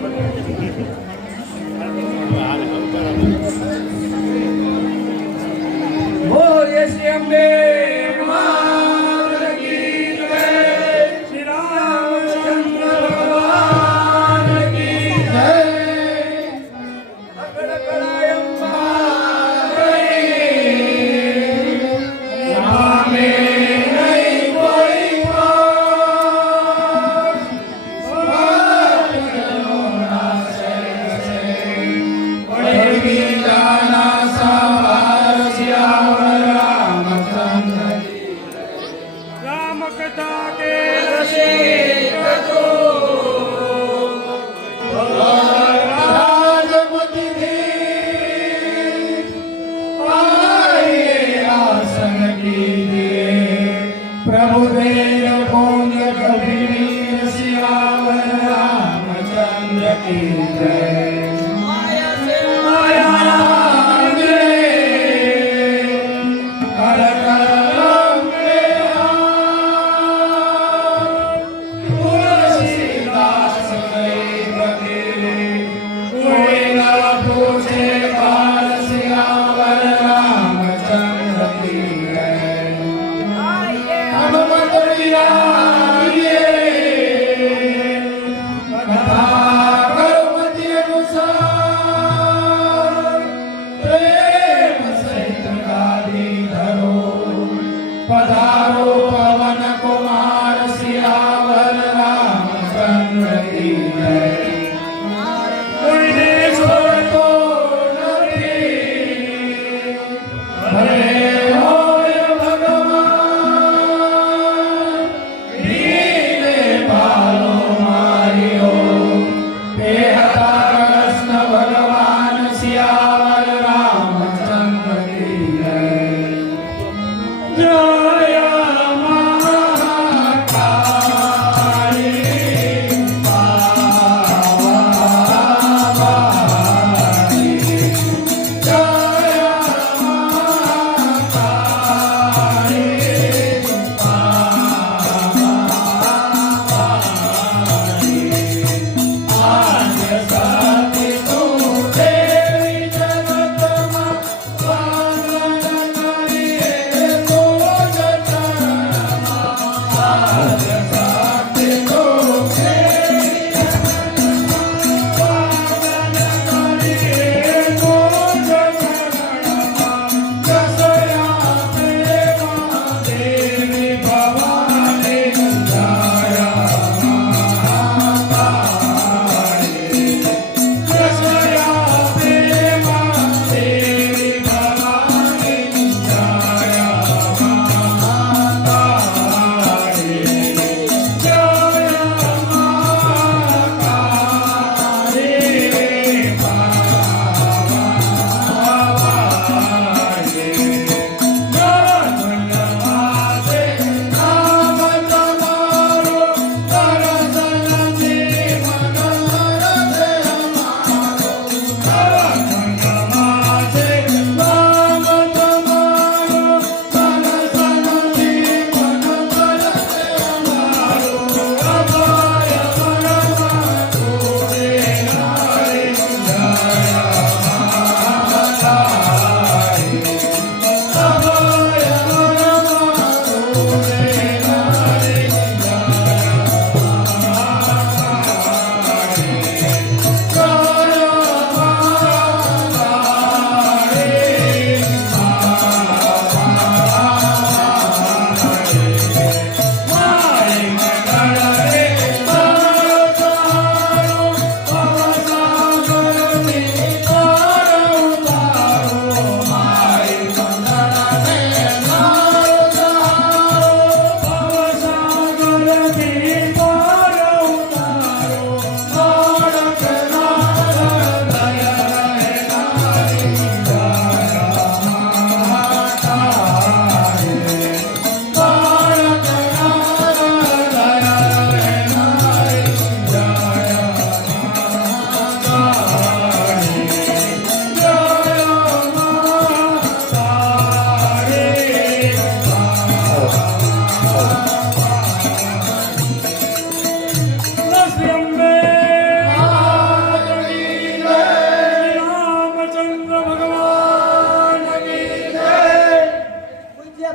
બોલીએ શ્રી અંબે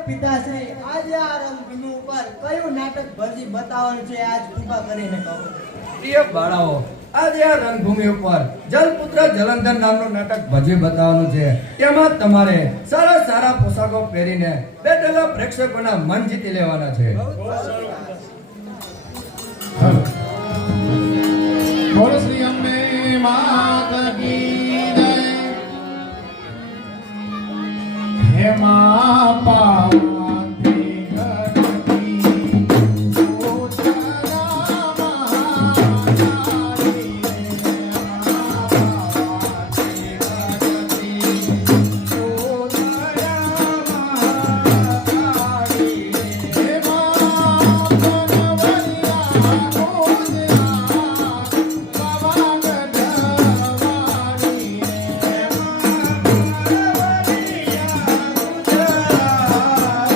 પિતાશ્રી, આજે આ રંગભૂમિ ઉપર કયું નાટક ભરજી બતાવવાનું છે આજ કૃપા કરીને કહો. પ્રિય બાળાઓ, આજે આ રંગભૂમિ ઉપર જલપુત્ર જલંધર નામનું નાટક ભજવી બતાવવાનું છે. એમાં તમારે સારા સારા પોશાકો પહેરીને બેઠેલા પ્રેક્ષકોના મન જીતી લેવાના છે. બોલો શ્રી અંબે માત કી જય. હે મા પાર્વતી ગણપતિ ઉત્તરા મહાકાળી રે. મા પાર્વતી ગણપતિ ઉત્તરા મહાકાળી રે. મા કનવરિયા ગુજરાત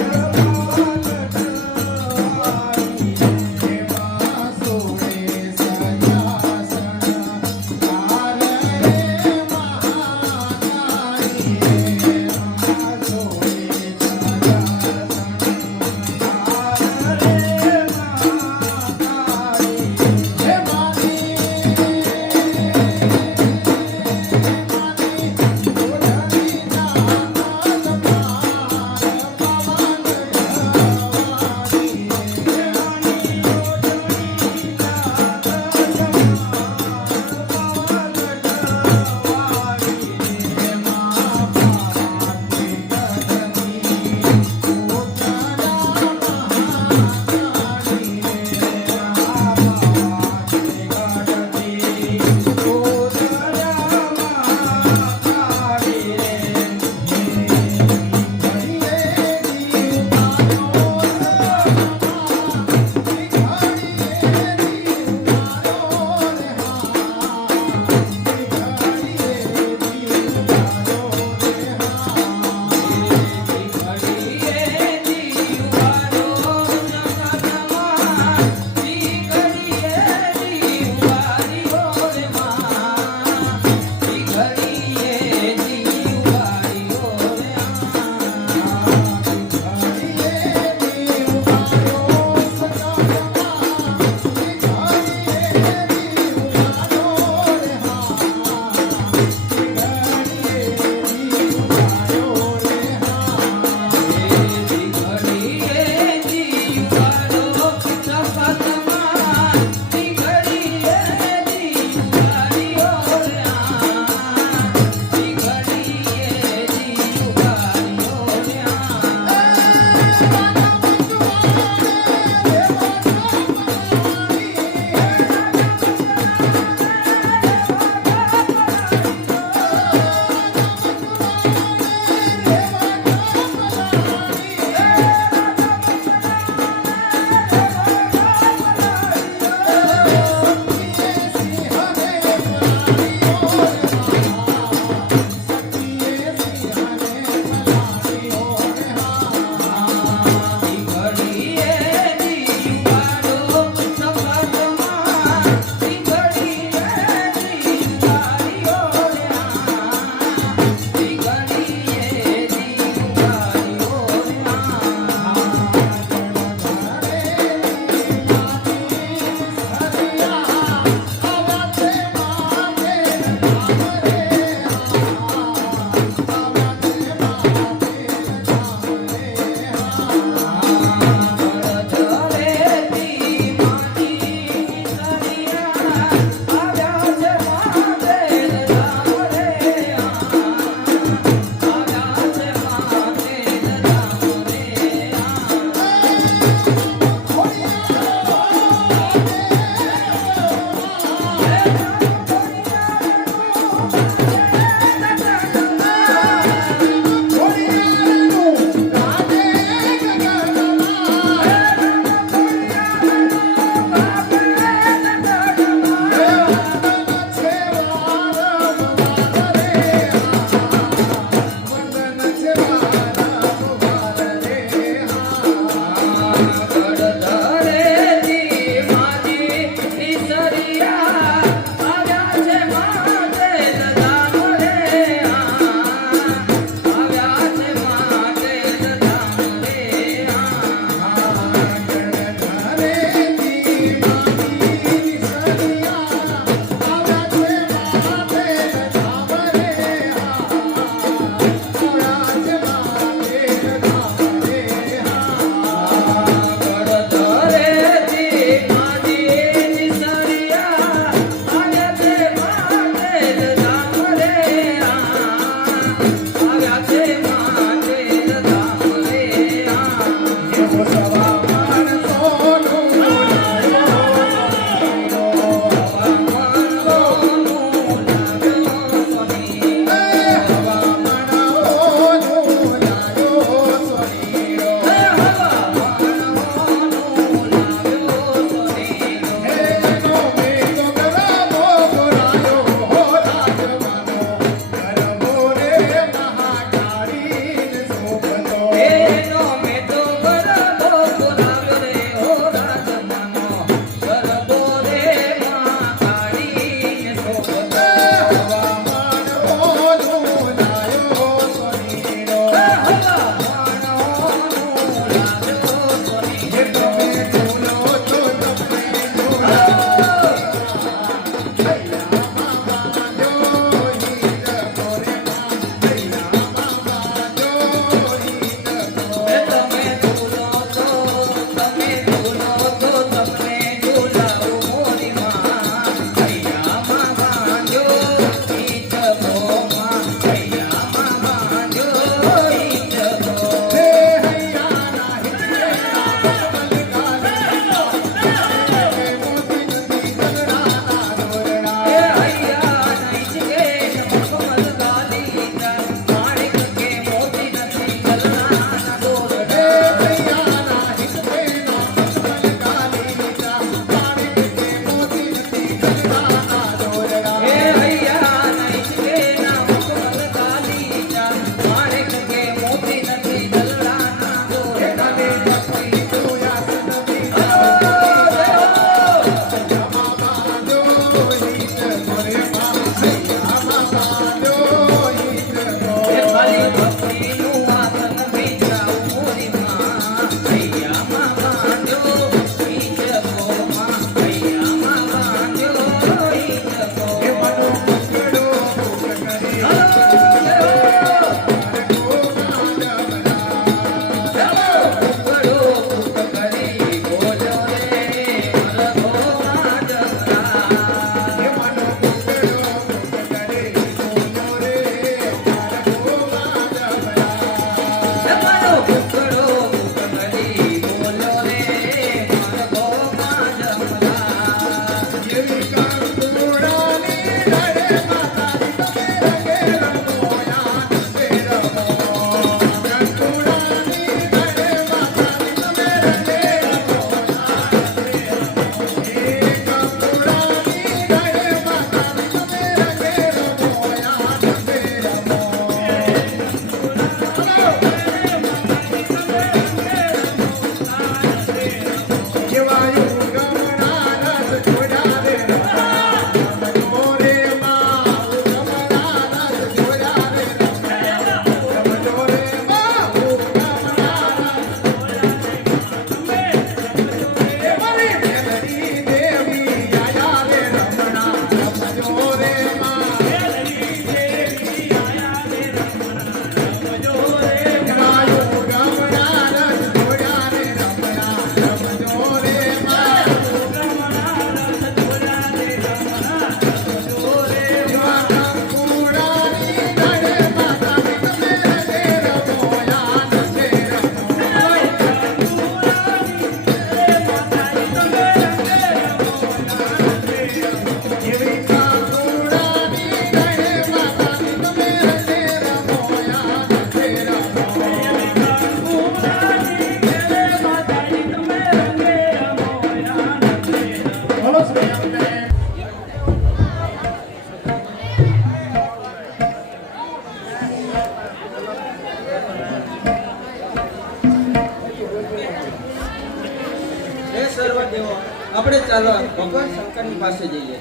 આપણે ચાલો ભગવાન શંકરની પાસે જઈએ.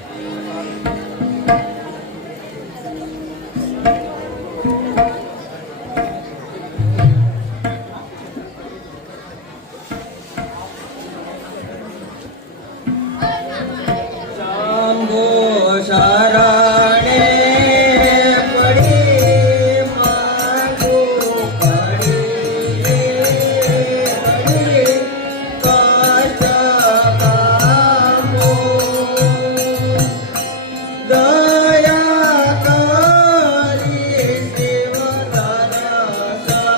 શંભો શરણે પડી માંગો પડી કષ્ટ પામો. દયા કરી સેવા દર્શન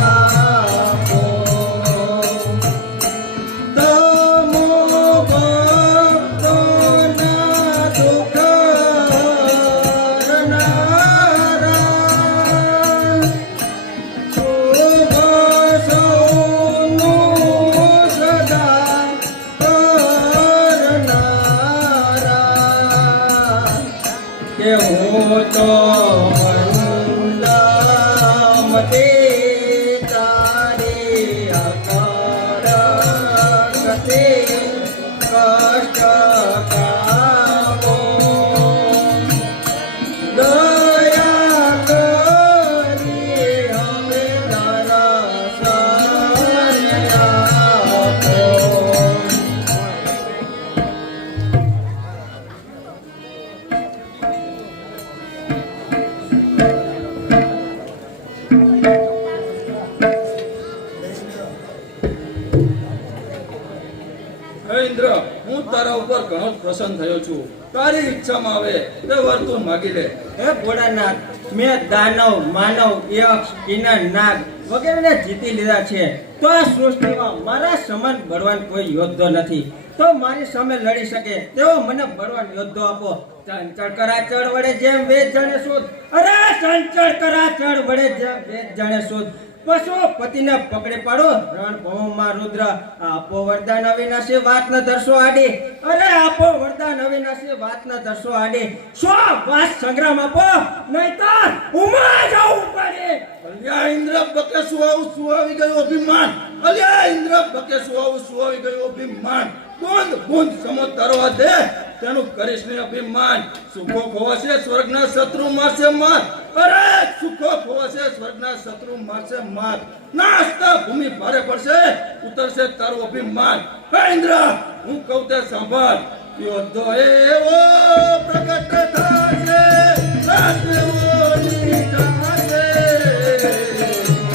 આપો. તમો ભક્તોના દુઃખ હરનારા, શુભ સૌનું સદા કરનારા. કે હું તો ગુલામ તે તારી અકળ ગતે કષ્ટ પામો. દયા કરી ઉપર ઘણો જ પ્રસન્ન થયો છું. તારી ઈચ્છામાં આવે તે વર્તુળ માગી લે. હે ભોળાનાથ, મેં દાનવ, માનવ, યક્ષ, કિન્નર, નાગ વગેરેને જીતી લીધા છે. તો આ સૃષ્ટિમાં મારા સમાન બળવાન કોઈ યોદ્ધો નથી. તો મારી સામે લડી શકે તેવો મને બળવાન યોદ્ધો આપો. ચંચળ કરાચળ વડે જેમ વેદ જાણે શુદ્ધ, અરે ચંચળ કરાચળ વડે જેમ વેદ જાણે શુદ્ધ, પશુપતિને પકડી પાડો રણભૂમિમાં રુદ્ર. આપો વરદાન અવિનાશી વાત ન ધરશો આડી, અરે આપો વરદાન અવિનાશી વાત ન ધરશો આડી. સો વાત સંગ્રામ આપો, નહીતર ઉમા જવું પડે. અલ્યા ઇન્દ્ર બકે સુવાવી ગયું અભિમાન. અલ્યા ઇન્દ્ર બકે સુવાવી ગયું અભિમાન. બુંદ બુંદ સમો તરવા દે તેનું કરીશ ને અભિમાન. સુખો ખોવાશે સ્વર્ગના શત્રુ મારશે માર, અરે સુખો ખોવાશે સ્વર્ગના શત્રુ મારશે માર. નાસ્તા ભૂમિ ભારે પડશે, ઉતરશે તારું અભિમાન. હે ઇન્દ્ર, હું કહું તે સાંભળ. યોદ્ધો એવો પ્રગટ થશે, રાત્રિઓની જાશે.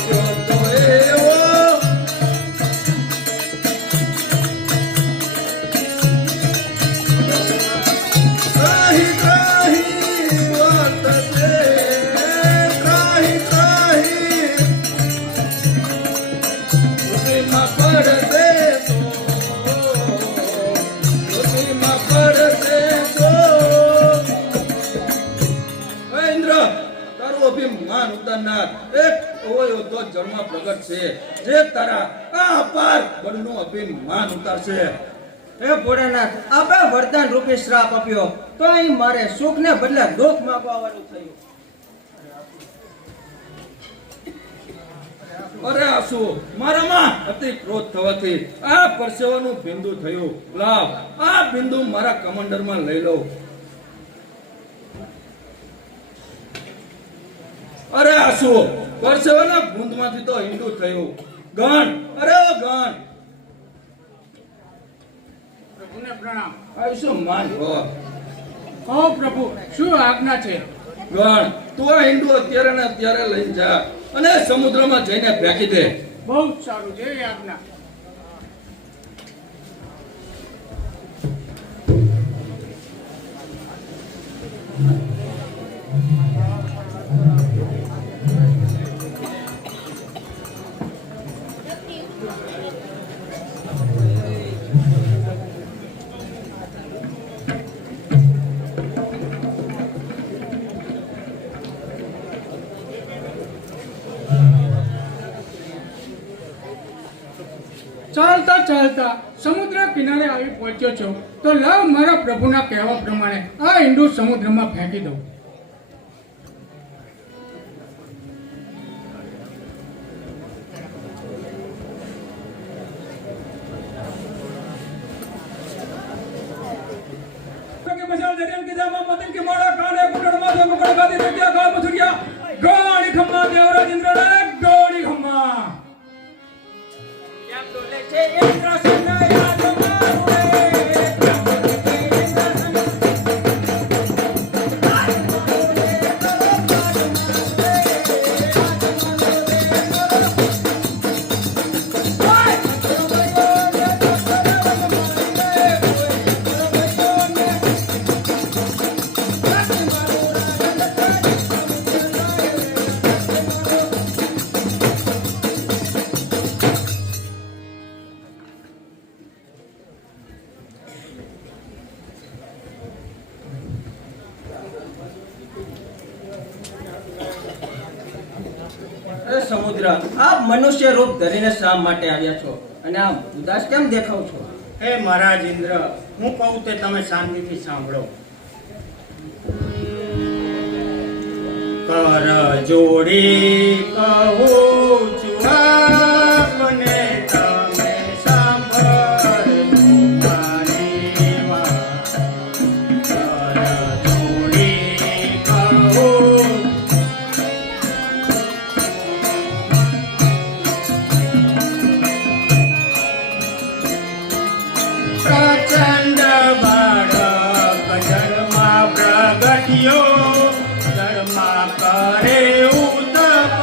યોદ્ધો એવો ત્રાહી ત્રાહી વર્તશે, ત્રાહી ત્રાહી પૃથ્વીમાં પડશે તો, પૃથ્વીમાં પડશે તો. હે ઇન્દ્ર, તારું અભિમાન ઉતારનાર એક એવો યોદ્ધો જળમાં પ્રગટ છે, જે તારા આ અપાર બળનું અભિમાન ઉતારશે. હે ભોળાનાથ, આપે વરદાન રૂપી શ્રાપ આપ્યો, તો અહીં મારે સુખ ને બદલે દુઃખ માંગવાનું થયું. અરે આસુ, મારામાં અતિ ક્રોધ થવાથી આ પરસેવાનું બિંદુ થયું. લાવ, આ બિંદુ મારા કમંડરમાં લઈ લો. અરે આસુ, પરસેવાના બુંદમાંથી તો હિંડું થયું. ગણ, અરે ઓ ગણ, પ્રભુને પ્રણામ. આયુષ્ય માન હો. કહો પ્રભુ, શું આજ્ઞા છે? ગણ, તું આ હિંડું અત્યારે ને અત્યારે લઈને જા અને સમુદ્રમાં જઈને ફેંકી દે. બહુ જ સારું છે એ આજ્ઞા. ચાલતા ચાલતા સમુદ્ર કિનારે આવી પહોંચ્યો છો, તો લાવ મારા પ્રભુના કહેવા પ્રમાણે આ ઈંડું સમુદ્રમાં ફેંકી દઉં. અરે સમુદ્ર, આપ મનુષ્ય રૂપ ધરીને શા માટે આવ્યા છો અને આમ ઉદાસ કેમ દેખાવ છો? હે મહારાજ ઇન્દ્ર, હું કહું તે તમે શાંતિથી સાંભળો. કર જોડી કહું છું આપને, તમે સાંભળો મારી વાત. કર જોડી કહું પ્રચંડ બાળક જળમાં પ્રગટ્યો, જળમાં કરે ઉતપાસ.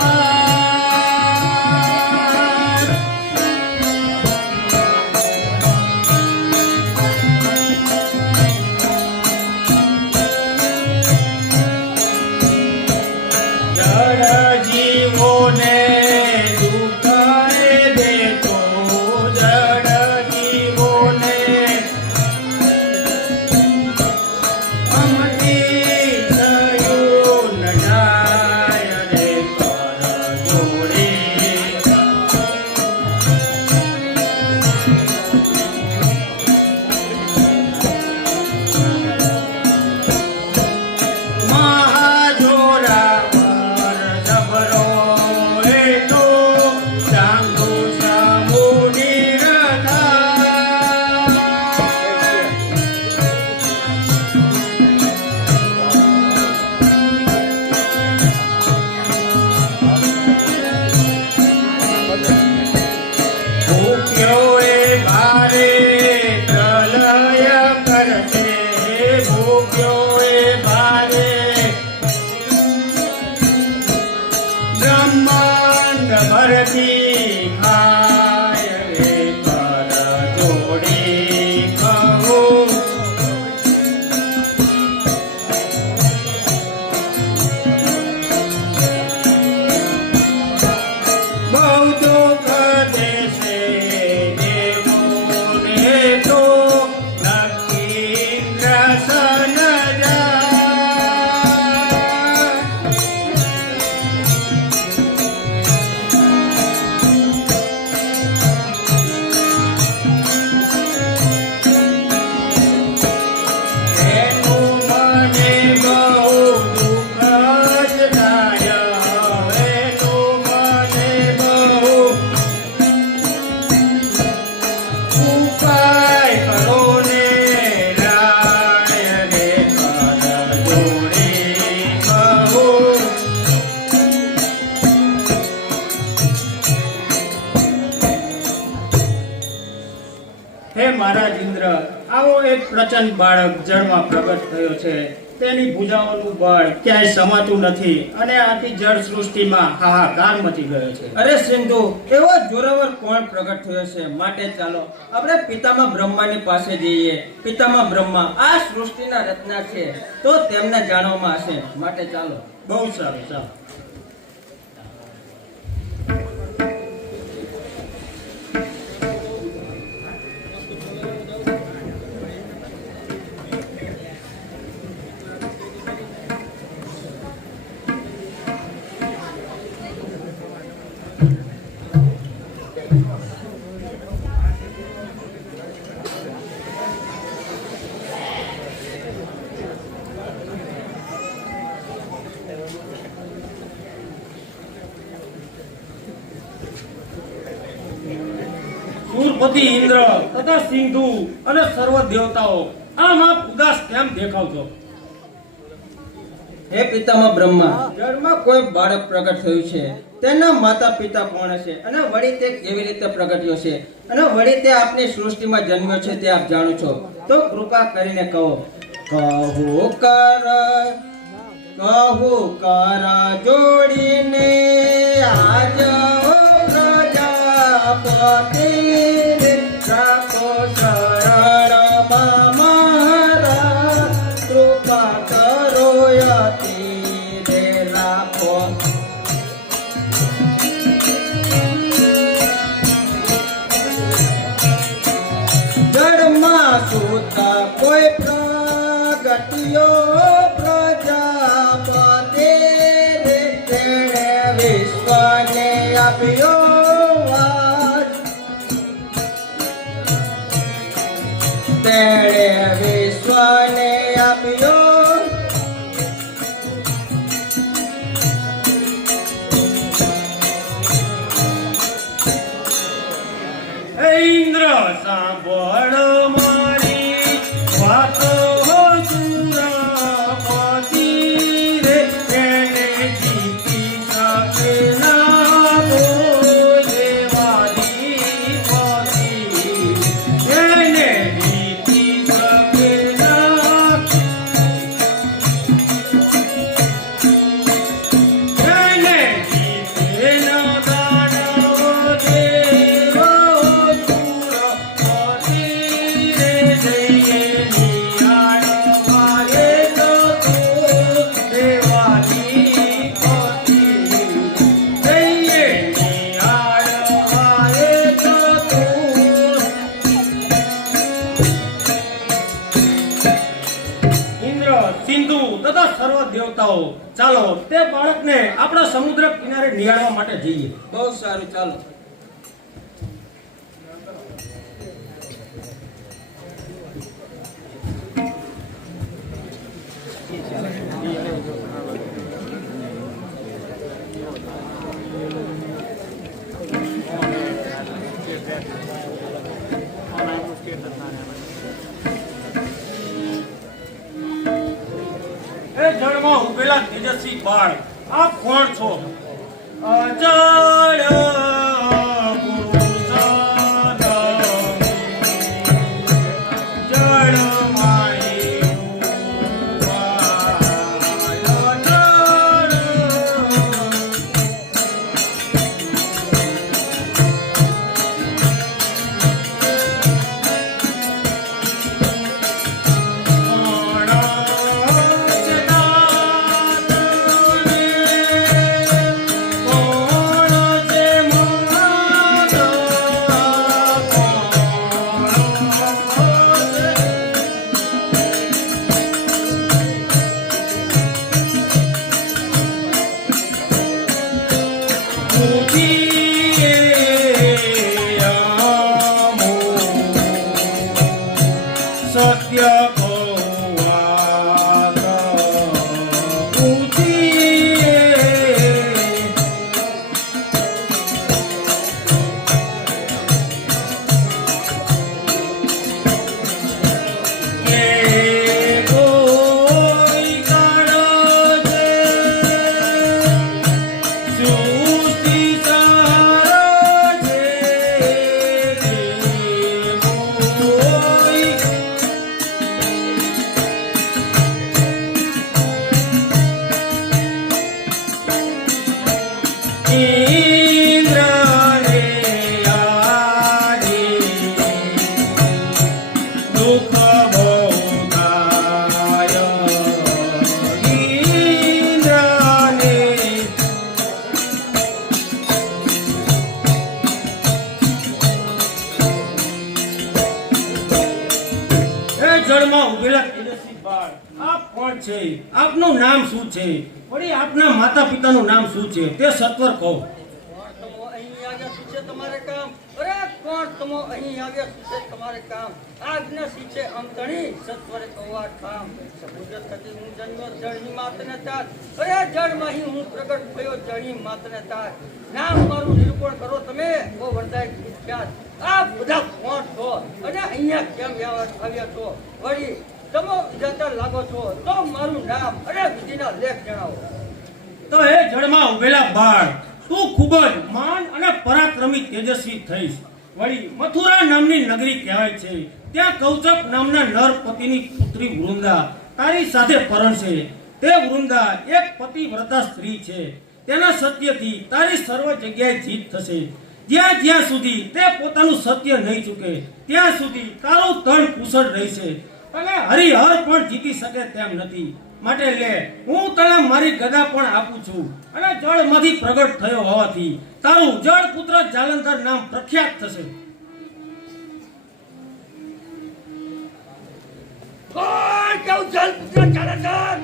ભરતી ખાય રે કર જોડી કહું બહુ દુઃખ દેશે દેવોને તો નક્કી રસન જાય એનું મને બહુ દુઃખ જ થાય એનું મને બહુ ઉપાય કરો ને રાય રે કર જોડી કહું હે મહારાજ ઇન્દ્ર આવો એક પ્રચંડ બાળક જળમાં પ્રગટ થયો છે તેની ભુજાઓનું બળ ક્યાંય સમાતું નથી અને આખી જળ સૃષ્ટિમાં હાહાકાર મચી ગયો છે અરે સિંધુ એવો જોરાવર કોણ પ્રગટ થયો છે માટે ચાલો આપણે પિતામહ બ્રહ્માની પાસે જઈએ પિતામહ બ્રહ્મા આ સૃષ્ટિના રચના છે તો તેમને જાણવામાં હશે માટે ચાલો બહુ સારું ચાલો સુરપતિ ઇન્દ્ર તથા સિંધુ અને સર્વ દેવતાઓ આમ આપ ઉદાસ કેમ દેખાવ છો? હે પિતામહ બ્રહ્મા જળમાં કોઈ બાળક પ્રગટ થયું છે તેના માતા પિતા કોણ છે અને વળી તે કેવી રીતે પ્રગટ્યો છે અને વળી તે આપની સૃષ્ટિમાં જન્મ્યો છે તે આપ જાણો છો તો કૃપા કરીને કહો કહું કર જોડીને આજ ઓ પ્રજાપતિ રાખો શરણમાં મારા કૃપા કરો યતિ રે રાખો જળમાં સુતા કોઈ પ્રગટ્યો પ્રજાપતિ રે તેણે વિશ્વને આપ્યો વાસ તેણે વિશ્વને આપ્યો હે ઇન્દ્ર સાંભળ મારી વાતો સુરપતિ રે તેને જીતી શકે ના બોલેવાદી પતિ તેને જીતી શકે ના તેને જીતે ના દાનવ દેવો સુરપતિ રે જઈએ નિયાળ મારે તો દેવાની પતિ જઈએ નિયાળ મારે તો ઇન્દ્ર સિંધુ તથા સર્વ દેવતાઓ ચાલો તે બાળકને આપણા સમુદ્ર કિનારે નિહાળવા માટે જઈએ. બહુ સારું ચાલો એ જળમાં ઉભેલા તેજસ્વી બાળ આપ કોણ છો? અજળ પુરુષોત્તમ જળમાઈ ઉવાય અજળ છે, આપનું નામ શું છે? વળી આપના માતા પિતાનું નામ શું છે તે સત્વર કહો. તમો અહીં આવ્યા શું છે તમારે કામ? અરે કોણ તમો અહીં આવ્યા શું છે તમારે કામ? આજના શીખે અંતણી સત્વરે કવા ઠામ. સમુદ્ર થકી હું જન્મ્યો જળની માતને તાર. અરે જળમાં હું પ્રગટ થયો જળની માતને તાર. નામ મારું નિરૂપણ કરો તમે ઓ વરદાય વિખ્યાત. આ બધા કોણ છો અને અહીંયા કેમ આવ્યા છો? વળી તમો વિધાતા લાગો છો તો મારું નામ અને વિધિના લેખ જણાવો. તો એ જળમાં ઉભેલા બાળ, તું ખૂબ જ માન અને પરાક્રમી તેજસ્વી થઈશ. વળી મથુરા નામની નગરી કહેવાય છે. ત્યાં કૌચક નામના નરપતિની પુત્રી વૃંદા તારી સાથે પરણશે. તે વૃંદા એક પતિવ્રતા સ્ત્રી છે. તેના સત્યથી તારી સર્વ જગ્યાએ જીત થશે. જ્યાં સુધી તે પોતાનું સત્ય નહીં ચૂકે ત્યાં સુધી તારું તન કુશળ રહેશે અને હરિહર પણ જીતી શકે તેમ નથી. માટે લે, હું તને મારી ગદા પણ આપું છું અને જળમાંથી પ્રગટ થયો હોવાથી તારું જળપુત્ર જાલંધર નામ પ્રખ્યાત થશે. કોણ કેવું જલપુત્ર જાલંધર?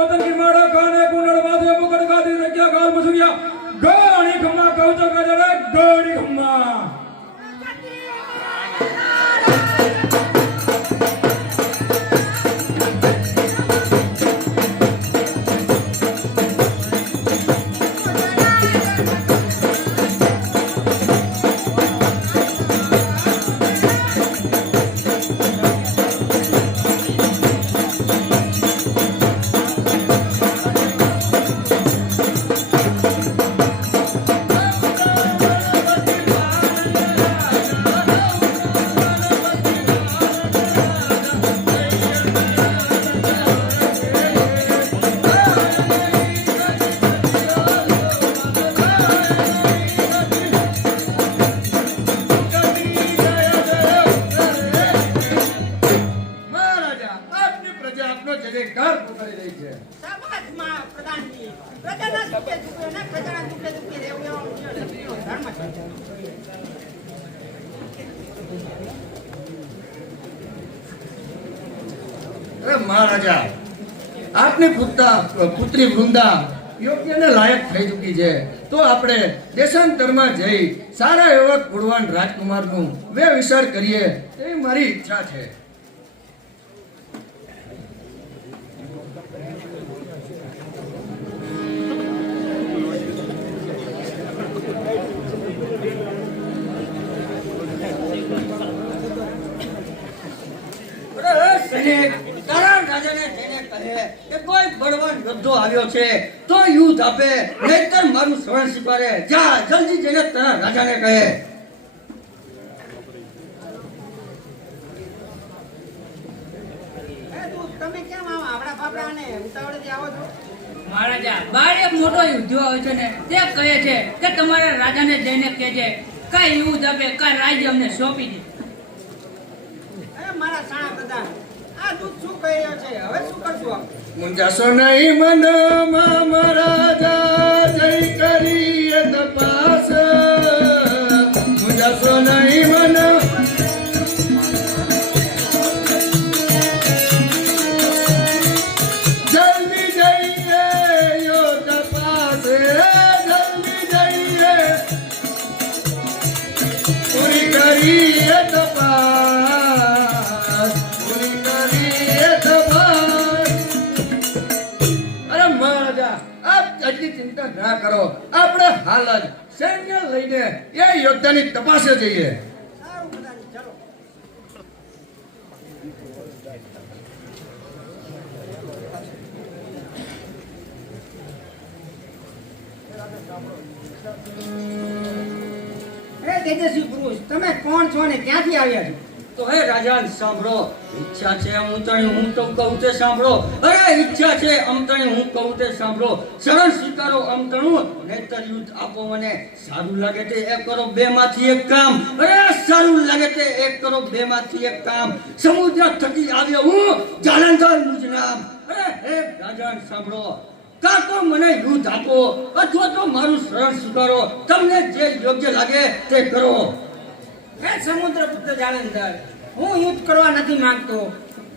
મદન की माड़ा काने कुंडल बाधे मुकुट गादी रख्या काल मसुरिया गाणी खम्मा कवच गजरे गाणी खम्मा. મહારાજા, આપની પ્રજા આપનો જયજયકાર પુકારી રહી છે. સમાજમાં પ્રધાનજી પ્રજાના સુખે દુઃખે ને પ્રજાના દુઃખે દુઃખી રહેવું એવો ધર્મ છે. અરે મહારાજા, આપની પુત્રી વૃંદા યોગ્ય ને લાયક થઈ ચૂકી છે. તો આપણે દેશાંતરમાં જઈ સારા એવા કુળવાન રાજકુમારનું વે વિચાર કરીએ એવી મારી ઈચ્છા છે. અરે સૈનિક, તારા રાજાને જેને કહે કે કોઈ બળવાન યોદ્ધો આવ્યો છે તો યુદ્ધ આપે, નહીતર મારું શરણ સ્વીકારે. જા જલ્દી જઈને તારા રાજાને કહે. તમે કેમ આવો આવડા ફાફડા ને ઉતાવળેથી આવો છો? મહારાજા, બાર એક મોટો યુદ્ધ હોય છે ને તે કહે છે કે તમારા રાજાને જઈને કહેજે કાંઈ યુદ્ધ આપે કાંઈ રાજ્ય અમને સોંપી દે. અરે મારા સાણા પ્રધાન, આ દૂધ શું કહી રહ્યો છે? હવે શું કરશું આપ? મુંજાશો નહીં મનમાં મહારાજા, જય કરીએ તપાસ. મુંજાશો નહીં મન, જલ્દી જઈએ યો તપાસ. જલ્દી જઈએ પૂરી કરીએ તપાસ, પૂરી કરીએ તપાસ. અરે મહારાજા, આપ આટલી ચિંતા ના કરો. આપણે હાલ જ સૈન્ય લઈને એ યોદ્ધાની તપાસે જઈએ. સારું પ્રધાનજી, ચલો. હે તેજસ્વી પુરુષ, તમે કોણ છો ને ક્યાંથી આવ્યા છો? તો હે રાજાન સાંભળો, ઈચ્છા છે અમતણી હું તો કહું તે સાંભળો. અરે ઈચ્છા છે અમતણી હું કહું તે સાંભળો. શરણ સ્વીકારો અમતણું, નહીતર યુદ્ધ આપો મને. સારું લાગે તે એક કરો બેમાંથી એક કામ. અરે સારું લાગે તે એક કરો બેમાંથી એક કામ. સમુદ્ર થકી આવ્યો હું, જાલંધરનું જ નામ. અરે હે રાજાન સાંભળો, કાં તો મને યુદ્ધ આપો અથવા તો મારું શરણ સ્વીકારો. તમને જે યોગ્ય લાગે તે કરો. હે સમુદ્ર પુત્ર જાલંધર, હું યુદ્ધ કરવા નથી માંગતો,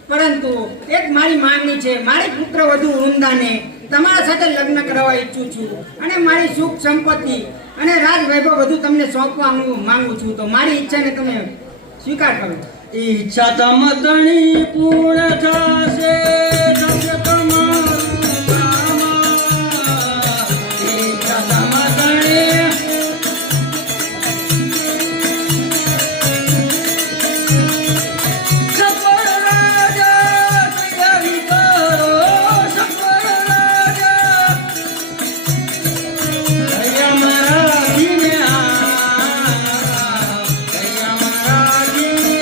પરંતુ એક મારી માંગણી છે. મારી પુત્ર વધુ વૃંદાને તમારા સાથે લગ્ન કરવા ઈચ્છું છું અને મારી સુખ સંપત્તિ અને રાજ વૈભવ બધું તમને સોંપવા હું માંગુ છું. તો મારી ઈચ્છાને તમે સ્વીકાર કરો. ઈચ્છા તમતણી પૂર્ણ થશે થશે તમારું કામ. ઈચ્છા તમતણી સફળ રાજા તૈયારી કરો, સફળ રાજા દયા મારા જીને દયા મારા જીને.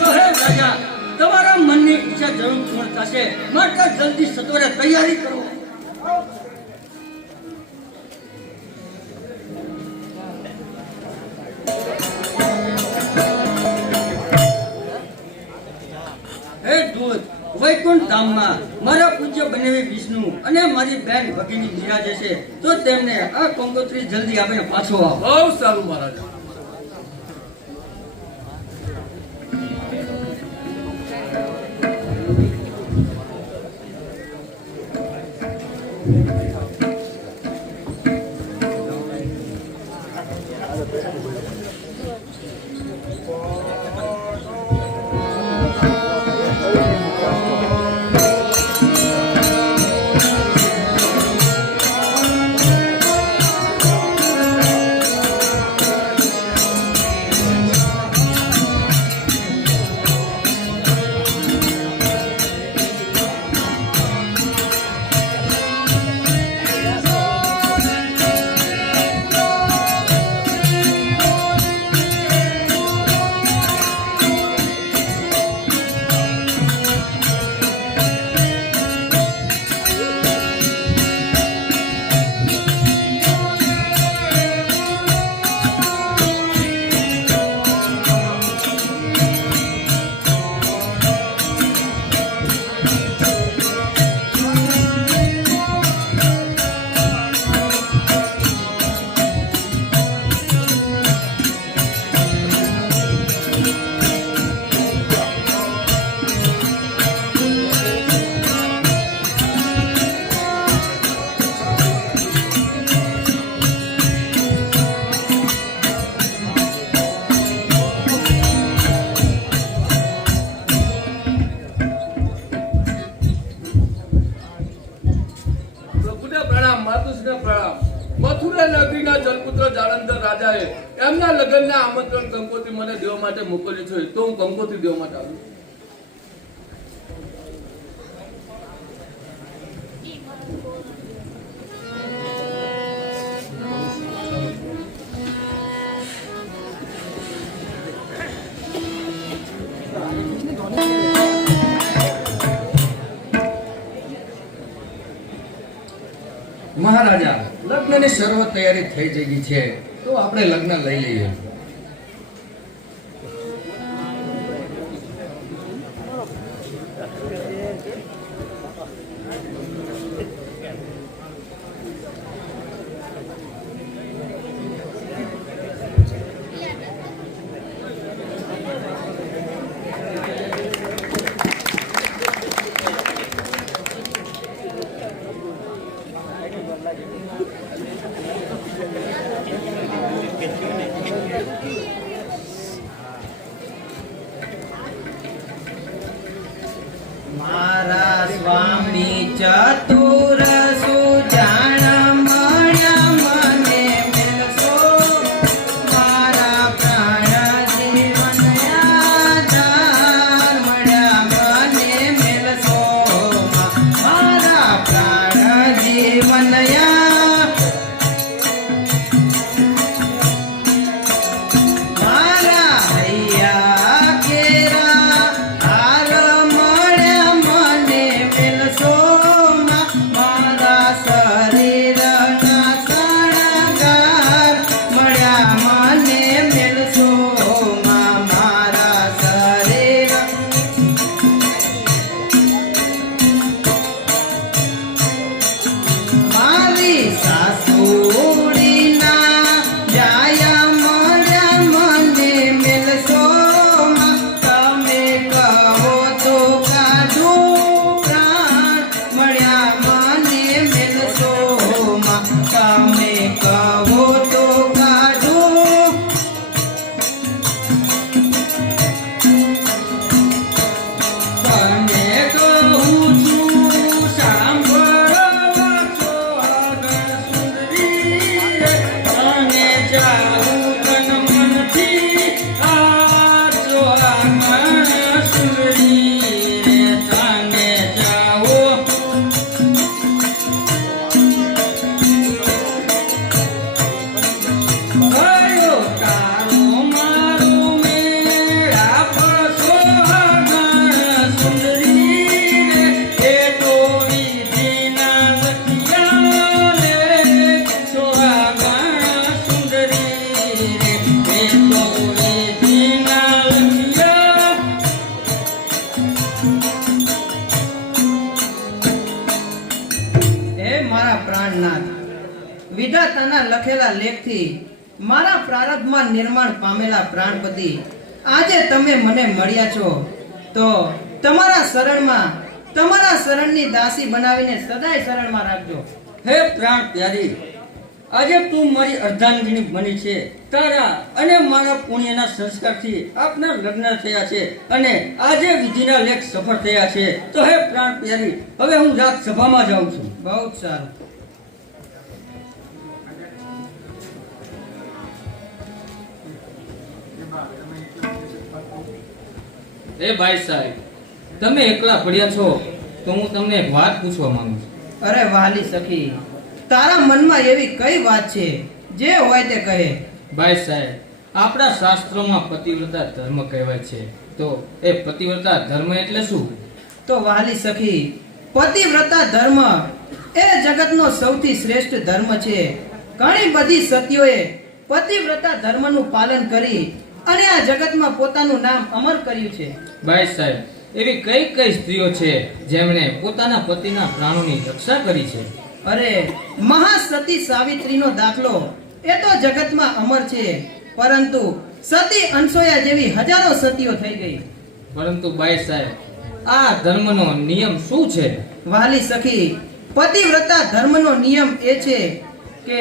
તો હે રાજા, તમારા મનની ઈચ્છા જરૂર પૂર્ણ થશે, માટે જલ્દી સત્વરે તૈયારી કરો. હે દૂત, વૈકુંઠ ધામમાં મારા પૂજ્ય બનેવી વિષ્ણુ અને મારી બહેન ભગીની બિરાજે છે, તો તેમને આ કંકોત્રી જલ્દી આપીને પાછો આવો. બહુ સારું મહારાજા. મથુરા નગરીના જલપુત્ર જાલંધર રાજાએ એમના લગ્નના આમંત્રણ કંકોત્રી મને દેવા માટે મોકલ્યું છે, તો હું કંકોત્રી દેવા માટે આવ્યો. મહારાજા, લગ્નની સર્વ તૈયારી થઈ જઈ છે, તો આપણે લગ્ન લઈ લઈએ. મારા સ્વામી ચતુર સુજાણ મળ્યા મને મેલસો, મારા પ્રાણ જીવન આધાર મળ્યા મને મેલસો, મારા પ્રાણ જીવન મારા હૈયા કેરા હાર મળ્યા મને મેલસો, મારા મારા પ્રાણનાથ, વિધાતાના લખેલા લેખથી મારા પ્રારબ્ધમાં નિર્માણ પામેલા પ્રાણપતિ, આજે તમે મને મળ્યા છો તો તમારા શરણમાં, તમારા શરણની દાસી બનાવીને સદાય શરણમાં રાખજો. હે પ્રાણ પ્યારી, આજે તું મારી અર્ધાંગીની બની છે. તારા અને મારા પુણ્યના સંસ્કારથી આપના લગ્ન થયા છે અને આજે વિધિના લેખ સફળ થયા છે. તો હે પ્રાણ પ્યારી, હવે હું રાત સભામાં જાઉં છું. બહુ જ સારું. એ ભાઈ સાહેબ, તમે એકલા પડ્યા છો તો હું તમને એક વાત પૂછવા માંગુ છું. અરે વાલી સખી, તારા મનમાં એવી કઈ વાત છે? જે હોય તે કહે. ભાઈ સાહેબ, આપણા શાસ્ત્રોમાં પતિવ્રતા ધર્મ કહેવાય છે, તો એ પતિવ્રતા ધર્મ એટલે શું? તો વાલી સખી, પતિવ્રતા ધર્મ એ જગતનો સૌથી શ્રેષ્ઠ ધર્મ છે. ઘણી બધી સતીઓએ પતિવ્રતા ધર્મનું પાલન કરી અને આ જગતમાં પોતાનું નામ અમર કર્યું છે. ભાઈ સાહેબ, એવી કઈ કઈ સ્ત્રીઓ છે જેમણે પોતાના પતિના પ્રાણોની રક્ષા કરી છે? અરે, મહાસતી સાવિત્રીનો દાખલો એ તો જગતમાં અમર છે, પરંતુ સતી અનસોયા જેવી હજારો સતીઓ થઈ ગઈ. પરંતુ ભાઈ સાહેબ, આ ધર્મનો નિયમ શું છે? વાલી સખી, પતિવ્રતા ધર્મનો નિયમ એ છે કે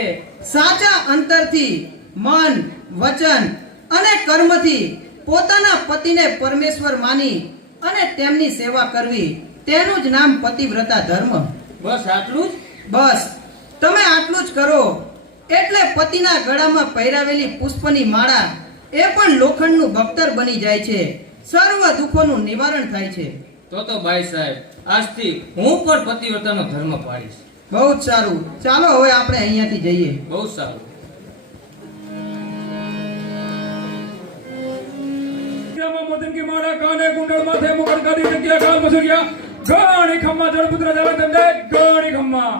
સાચા અંતરથી મન, વચન અને કર્મથી પોતાના પતિને પરમેશ્વર માની અને તેમની સેવા કરવી, તેનું જ નામ પતિવ્રતા ધર્મ. બસ આટલું જ? બસ, તમે આટલું જ કરો એટલે પતિના ગળામાં પહેરાવેલી પુષ્પની માળા એ પણ લોખંડનું બખ્તર બની જાય છે. સર્વ દુઃખોનું નિવારણ થાય છે. તો ભાઈ સાહેબ, આજથી હું પણ પતિવ્રતાનો ધર્મ પાળીશ. બહુ જ સારું. ચાલો હવે આપણે અહીંયાથી જઈએ. બહુ સારું. મોદન કી માળા કાને કુંડળ માથે મુકટ ગાદી જગ્યા કાલ મસુરિયા ગણી ખમ્મા જળપુત્ર જળચંદે ગણી ખમ્મા.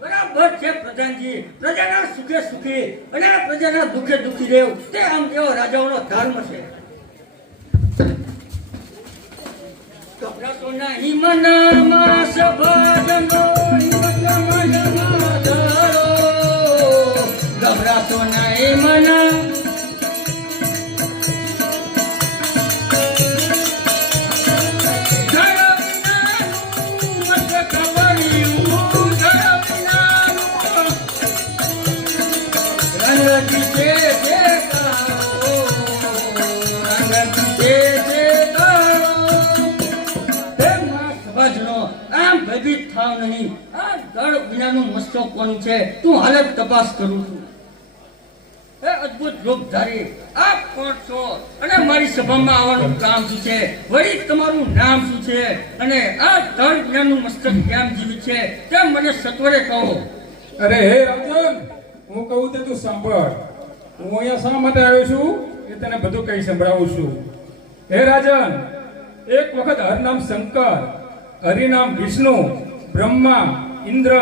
બરાબર છે પ્રધાનજી, પ્રજાના સુખે સુખી અને પ્રજાના દુખે દુખી રહેવું તે આમ કેવો રાજાઓનો ધર્મ છે. ગભરાશો નહીં મનમાં સભાજનો, ગભરાશો નહીં મન. તું હાલત તપાસ કરું છું. એ અદ્ભુત રૂપધારી આપ કોણ છો અને મારી સભામાં આવવાનું કામ શું છે? વળી તમારું નામ શું છે અને આ ધડ જ્ઞાનનું મસ્તક કેમ જીવી છે તે મને સત્વરે કહો. અરે હે રાજન, હું કહું તે તું સાંભળ. હું અહીંયા શા માટે આવ્યો છું એ તને બધું કઈ સંભળાવું છું. હે રાજન, એક વખત હરનામ શંકર, હરિનામ વિષ્ણુ, બ્રહ્મા, ઇન્દ્ર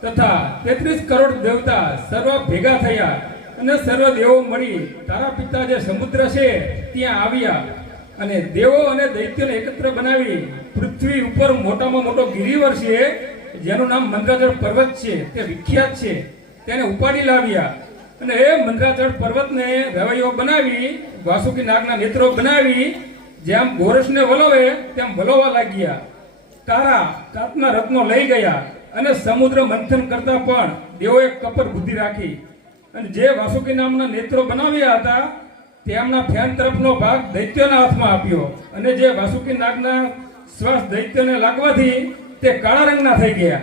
તથા 33 કરોડ દેવતા સર્વ ભેગા થયા અને સર્વ દેવો મળી તારા પિતા જે સમુદ્ર છે ત્યાં આવ્યા અને દેવો અને દૈત્યોને એકત્ર બનાવી પૃથ્વી ઉપર મોટામાં મોટો ગિરિવર છે જેનું નામ મંદરાચલ પર્વત છે, તે વિખ્યાત છે, તેને ઉપાડી લાવ્યા અને એ મંદરાચળ પર્વતને રવૈયો બનાવી વાસુકી નાગના નેત્રો બનાવી જેમ ગોરસને વલોવે તેમ વલોવા લાગ્યા. તારા તાતના રત્નો લઈ ગયા અને સમુદ્ર મંથન કરતા પણ દેવોએ કપર બુદ્ધિ રાખી અને જે વાસુકી નામના નેત્રો બનાવ્યા હતા તેમના ફેન તરફનો ભાગ દૈત્યોના હાથમાં આપ્યો અને જે વાસુકી નાગના શ્વાસ દૈત્યને લાગવાથી તે કાળા રંગના થઈ ગયા.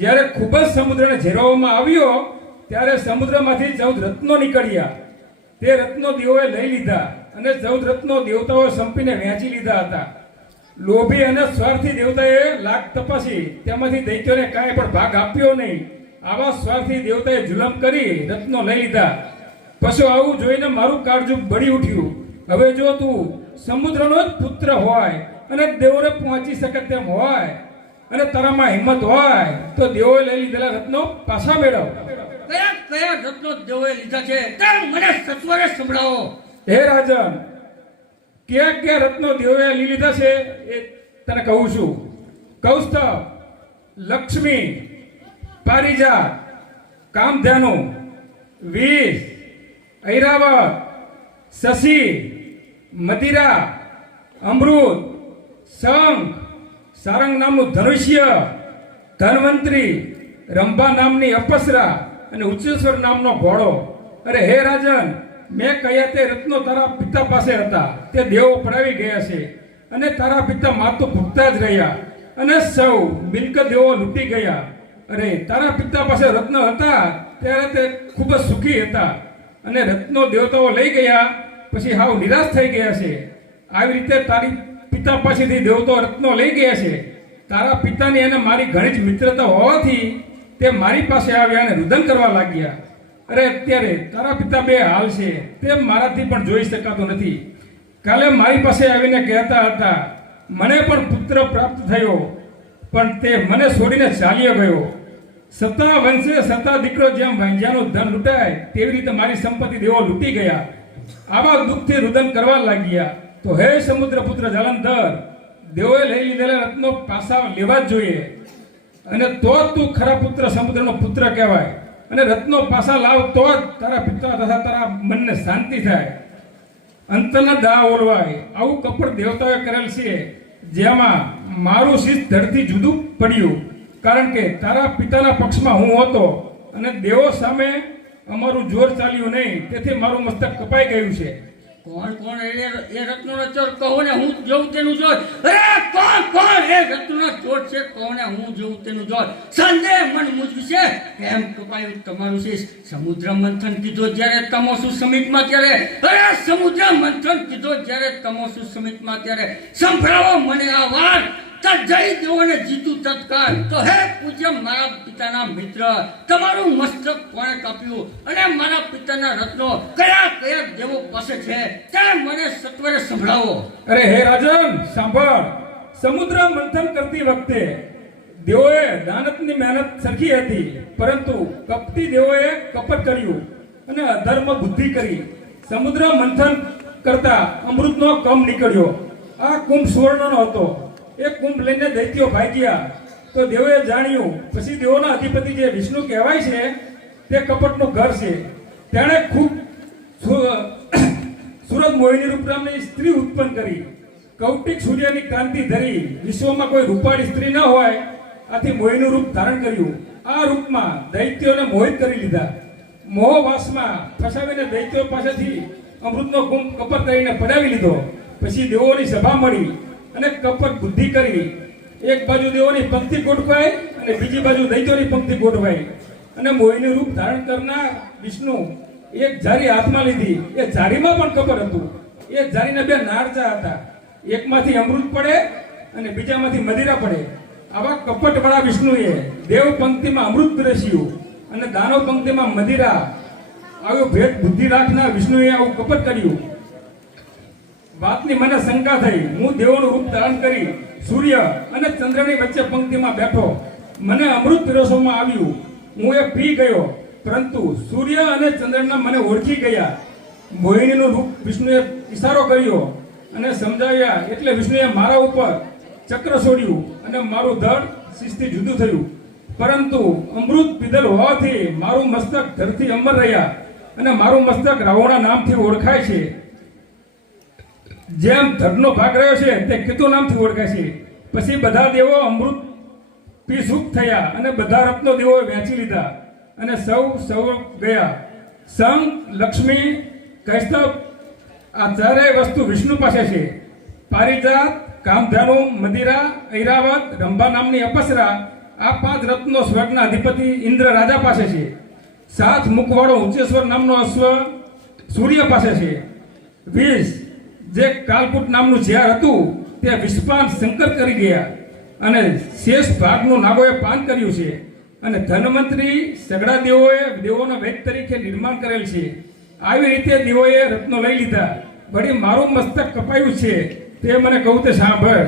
જ્યારે ખૂબ જ સમુદ્રને ઝેરવામાં આવ્યો ત્યારે સમુદ્રમાંથી 14 રત્નો નીકળ્યા. તે રત્નો દેવોએ લઈ લીધા અને 14 રત્નો દેવતાઓએ સંપીને વહેંચી લીધા હતા. લોભી અને સ્વાર્થી દેવતાએ લાખ તપાસી તેમાંથી દૈત્યોને કાંઈ પણ ભાગ આપ્યો નહીં. આવા સ્વાર્થી દેવતાએ જુલમ કરી રત્નો લઈ લીધા. પછી આવું જોઈને મારું કાળજું બળી ઉઠ્યું. હવે જો તું સમુદ્રનો જ પુત્ર હોય અને દેવોને પહોંચી શકે તેમ હોય અને તારામાં હિંમત હોય તો દેવોએ લઈ લીધેલા રત્નો પાછા મેળવ. કયા કયા રત્નો દેવોએ લીધા છે તે મને સત્વરે સંભળાવો. હે રાજન, કયા રત્નો દેવોએ લઈ લીધા છે એ તને કહું છું. કૌસ્તભ, લક્ષ્મી, પારિજાત, કામધેનુ, વિષ, ઐરાવત, શશી, મદિરા, અમૃત, શંખ, સારંગ નામનું ધનુષ્ય, ધન્વંતરી, રંભા નામની અપસરા અને ઉચ્ચેશ્વર નામનો ઘોડો. અરે હે રાજન, મેં કહ્યા તે રત્નો તારા પિતા પાસે હતા તે દેવો પડાવી ગયા છે અને તારા પિતા માતું ભૂખતા જ રહ્યા અને સૌ મિલકત દેવો લૂંટી ગયા. અરે તારા પિતા પાસે રત્ન હતા ત્યારે તે ખૂબ જ સુખી હતા અને રત્નો દેવતાઓ લઈ ગયા પછી હાવ નિરાશ થઈ ગયા છે. આવી રીતે તારી પિતા પાસેથી દેવતાઓ રત્નો લઈ ગયા છે. તારા પિતાની અને મારી ઘણી જ મિત્રતા હોવાથી તે મારી પાસે આવ્યા અને રુદન કરવા લાગ્યા. અરે અત્યારે તારા પિતા બે હાલ છે તે મારાથી પણ જોઈ શકાતો નથી. કાલે મારી પાસે આવીને કહેતા હતા મને પણ પુત્ર પ્રાપ્ત થયો પણ તે મને છોડીને ચાલ્યો ગયો. સતા વંશે સતા દીકરો જેમ વાંઝ્યાનું ધન લૂંટાય તેવી રીતે મારી સંપત્તિ દેવો લૂંટી ગયા. આવા દુઃખથી રુદન કરવા લાગ્યા. તો હે સમુદ્ર પુત્ર જલંધર, દેવોએ લઈ લીધેલા રત્નો પાછા લેવા જ જોઈએ અને તો જ તું ખરા પુત્ર સમુદ્રનો પુત્ર કહેવાય અને રત્નો પાછા લાવ તો જ તારા પિતા તથા તારા મનને શાંતિ થાય, અંતરના દા ઓલવાય. આવું કપટ દેવતાઓએ કરેલ છે જેમાં મારું શીશ ધરતી જુદું પડ્યું કારણ કે તારા પિતાના પક્ષમાં હું હતો અને દેવો સામે અમારું જોર ચાલ્યું નહીં તેથી મારું મસ્તક કપાઈ ગયું છે. કોણ કોણ એ રત્નોનો ચોર કહો ને હું જોઉં તેનું જોર. અરે કોણ એ રત્નોનો ચોર છે કહો ને હું જોઉં તેનું જોર. સંદેહ મન મૂજ્યું છે કેમ કપાયું તમારું શીશ? સમુદ્ર મંથન કીધો જ્યારે તમોસુ સમિતમાં ત્યારે, અરે સમુદ્ર મંથન કીધો જ્યારે તમોસુ સમિતમાં ત્યારે સંભળાવો મને આ વાત. જય દેવોને જીતું તત્કાળ. તો હે પૂજ્ય મારા પિતાના મિત્ર, તમારું મસ્તક કોણે કાપ્યું અને મારા પિતાના રત્નો કયા કયા દેવો પાસે છે તે મને સત્વરે સંભળાવો. અરે હે રાજન સાંભળ. સમુદ્ર મંથન કરતી વખતે દેવોએ દાનતની મહેનત સરખી હતી પરંતુ કપટી દેવોએ કપટ કર્યું અને અધર્મ બુદ્ધિ કરી. સમુદ્ર મંથન કરતા અમૃતનો કમ નીકળ્યો. આ કુંભ સુવર્ણનો હતો. એ કુંભ લઈને દૈત્યો ભાગ્યા તો દેવોએ જાણ્યું. પછી દેવોના અધિપતિ જે વિષ્ણુ કહેવાય છે તે કપટનું ઘર છે. તેણે ખૂબ સુરત મોહિની રૂપ નામની સ્ત્રી ઉત્પન્ન કરી. કૌટિક સૂર્યની કાંતિ ધરી વિશ્વમાં કોઈ રૂપાળી સ્ત્રી ન હોય આથી મોહિનું રૂપ ધારણ કર્યું. આ રૂપમાં દૈત્યોને મોહિત કરી લીધા. મોહવાસમાં ફસાવીને દૈત્યો પાસેથી અમૃતનો કુંભ કપટ કરીને પડાવી લીધો. પછી દેવોની સભા મળી અને કપટ બુદ્ધિ કરી. એક બાજુ દેવોની પંક્તિ ગોઠવાઈ અને બીજી બાજુ દૈત્યોની પંક્તિ ગોઠવાઈ અને મોહિની રૂપ ધારણ કરનાર વિષ્ણુ એક જારી હાથમાં લીધી. એ જારીમાં પણ કપટ હતું. એ જારીના બે નાળચા હતા. એકમાંથી અમૃત પડે અને બીજામાંથી મદિરા પડે. આવા કપટવાળા વિષ્ણુએ દેવ પંક્તિમાં અમૃત પીરસ્યું અને દાનવ પંક્તિમાં મદિરા. આવો ભેદ બુદ્ધિ રાખનાર વિષ્ણુએ આવું કપટ કર્યું. વાતની મને શંકા થઈ. હું દેવોનું રૂપ ધારણ કરી સૂર્ય અને ચંદ્રની વચ્ચે પંક્તિમાં બેઠો. મને અમૃત પીરસવામાં આવ્યું. હું એ પી ગયો પરંતુ સૂર્ય અને ચંદ્રના મને ઓળખી ગયા. મોહિનીનું રૂપ વિષ્ણુએ ઇશારો કર્યો અને સમજાવ્યા એટલે વિષ્ણુએ મારા ઉપર ચક્ર છોડ્યું અને મારું ધડ શીશથી જુદું થયું. પરંતુ અમૃત પીધેલ હોવાથી મારું મસ્તક ધરતી અમર રહ્યા અને મારું મસ્તક રાવણા નામથી ઓળખાય છે. જેમ ધડનો ભાગ રહ્યો છે તે કેતુ નામથી ઓળખાય છે. પછી બધા દેવો અમૃત પી સુખ થયા અને બધા રત્નો દેવોએ વહેંચી લીધા અને સૌ ગયા. સંગ, લક્ષ્મી, કૈસ્તવ આ ચારેય વસ્તુ વિષ્ણુ પાસે છે. પારિજાત, કામધેનુ, મદિરા, ઐરાવત, રંભા નામની અપસરા આ 5 રત્નો સ્વર્ગના અધિપતિ ઇન્દ્ર રાજા પાસે છે. 7 મુખવાળો ઉચ્ચેશ્વર નામનો અશ્વ સૂર્ય પાસે છે. 20 જે કાલકૂટ નામનું ઝેર હતું તે વિષપાન શંકર કરી ગયા અને શેષ ભાગનું નાગોએ પાન કર્યું છે. અને ધનવંતરી સગડા દેવોના વૈદ તરીકે નિર્માણ કરેલ છે. આવી રીતે દેવોએ રત્નો લઈ લીધા. વળી મારું મસ્તક કપાયું છે તે મને કહું તે સાંભળ.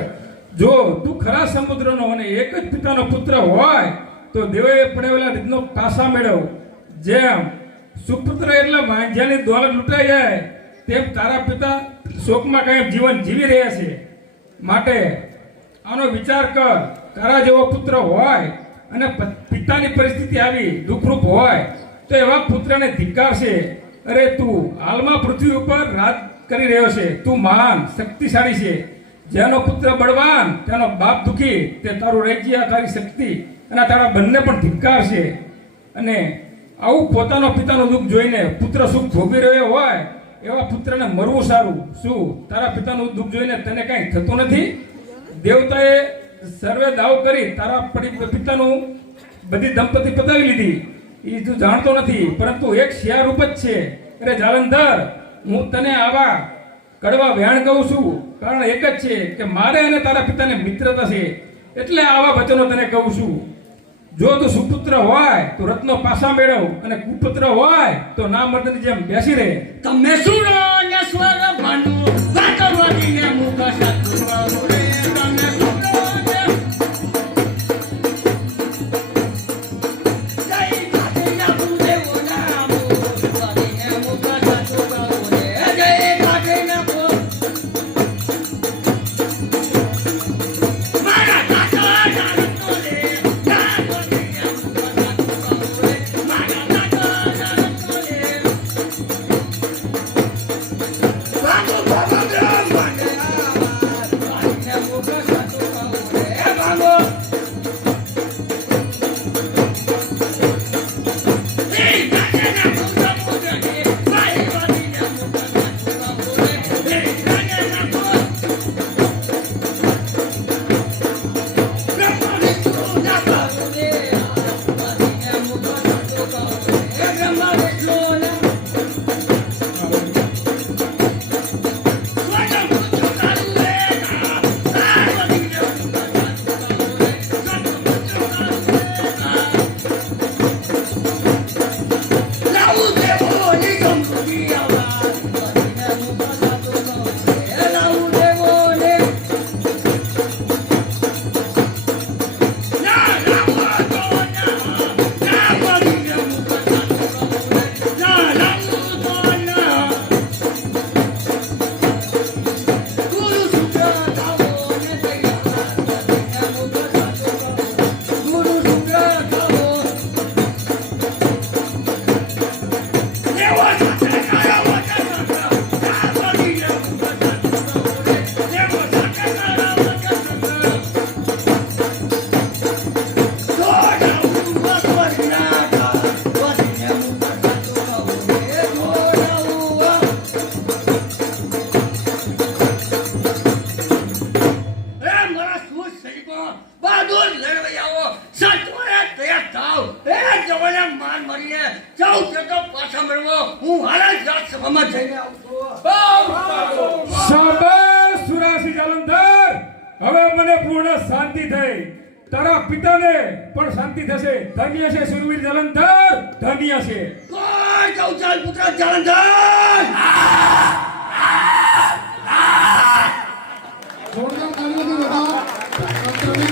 જો તું ખરા સમુદ્રનો અને એક જ પિતાનો પુત્ર હોય તો દેવોએ પડાવેલા રત્નો પાસા મેળવ. જેમ સુપુત્ર એટલે વાંઝ્યાની દોલત લૂંટાઈ જાય તેમ તારા પિતા શોકમાં કાયમ જીવન જીવી રહ્યા છે. માટે આનો વિચાર કર. તારા જેવો પુત્ર હોય અને પિતાની પરિસ્થિતિ આવી દુઃખરૂપ હોય તો એવા પુત્રને ધિક્કાર છે. અરે તું હાલમાં પૃથ્વી ઉપર રાજ કરી રહ્યો છે. તું મહાન શક્તિશાળી છે. જેનો પુત્ર બળવાન તેનો બાપ દુઃખી તે તારું રાજ્ય, તારી શક્તિ અને તારા બંને પણ ધિક્કાર છે. અને આવું પોતાનો પિતાનું દુઃખ જોઈને પુત્ર સુખ ભોગવી રહ્યો હોય એવા પુત્રને મરવું સારું. શું તારા પિતાનું દુઃખ જોઈને તને કંઈ થતું નથી? દેવતાએ સર્વે દાવ કરી તારા પિતાનું બધી દંપતી પતાવી લીધી એ તું જાણતો નથી, પરંતુ એક શિયા રૂપ જ છે. અરે જાલંધર, હું તને આવા કડવા વ્યાણ કહું છું કારણ એક જ છે કે મારે અને તારા પિતાને મિત્રતા છે. એટલે આવા વચનો તને કહું છું. જો તું સુપુત્ર હોય તો રત્નો પાસા મેળવ અને કુપુત્ર હોય તો ના મર્દની જેમ બેસી રહે. તમે સુરો ને સ્વર ભાનુ વાતવાદીને મુખ સાચું રે. તમે સુરો ને જય કાઠિયા ભૂદેવો નામ વાદીને મુખ સાચું રે. જય કાઠિયા મારા કાકા જાણતો રે. શાબાશ સુરાસી જાલંધર, હવે મને પૂર્ણ શાંતિ થઈ. તારા પિતાને પણ શાંતિ થશે. ધન્ય છે સુરવીર જાલંધર, ધન્ય છે. કોઈ ગૌચાલ પુત્ર જાલંધર. જોરદાર તાળીઓથી વધાવો તંત્રને.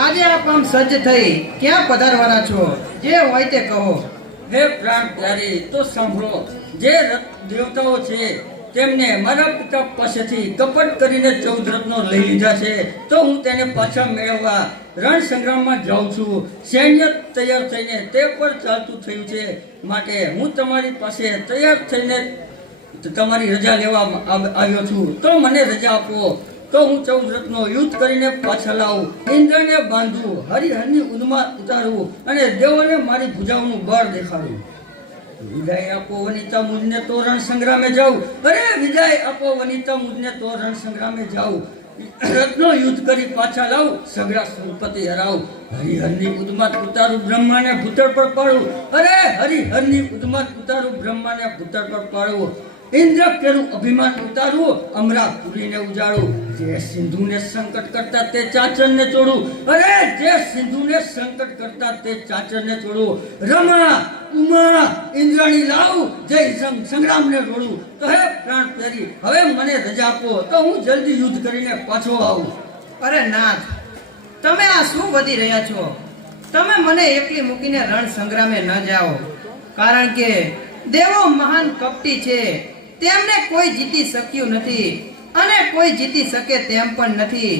આજે આપ આમ સજ્જ થઈ ક્યાં પધારવાના છો? જે હોય તે કહો. હે પ્રાણ પ્યારી, તો સાંભળો. જે દેવતાઓ છે તેમને મારા પિતા પાસેથી કપટ કરીને 14 રત્નો લઈ લીધા છે, તો હું તેને પાછા મેળવવા રણ સંગ્રામમાં જાઉં છું. સૈન્ય તૈયાર થઈને તે પર ચાલતું થયું છે, માટે હું તમારી પાસે તૈયાર થઈને તમારી રજા લેવા આવ્યો છું. તો મને રજા આપો, તો હું 14 રત્નો યુદ્ધ કરીને પાછા લાવું, ઇન્દ્રને બાંધું, હરિહરની ઉન્માદ ઉતારું અને દેવોને મારી ભુજાઓનું બળ દેખાડું. વિદાય આપો વનિતા, મુજને તો રણ સંગ્રામે જાઉં. અરે વિદાય આપો વનિતા, મુજને તો રણ સંગ્રામે જાઉં. રત્નો યુદ્ધ કરી પાછા લાવું, સગડા સંપત્તિ હરાવું, હરિહરની ઉન્માદ ઉતારું, બ્રહ્માને ભૂતળ પર પાડું. અરે હરિહરની ઉન્માદ ઉતારું, બ્રહ્માને ભૂતળ પર પાડું. ઇન્દ્ર કેરું અભિમાન ઉતારવું, અમરાપુરીને ઉજાડું. જે સિંધુને સંકટ કરતા તે ચાચરને તોડું. અરે જે સિંધુને સંકટ કરતા તે ચાચરને તોડું. રમા ઉમા ઇન્દ્રાણી લાવું, જય સંગ્રામને રોડું. તો હે પ્રાણ પ્યારી, હવે મને રજા આપો, તો હું જલ્દી યુદ્ધ કરીને પાછો આવું. અરે નાથ, તમે આ શું વધી રહ્યા છો? તમે મને એકલી મૂકીને રણ સંગ્રામે ન જાઓ, કારણ કે દેવો મહાન કપટી છે. તેમને કોઈ જીતી શક્યું નથી અને કોઈ જીતી શકે તેમ પણ નથી.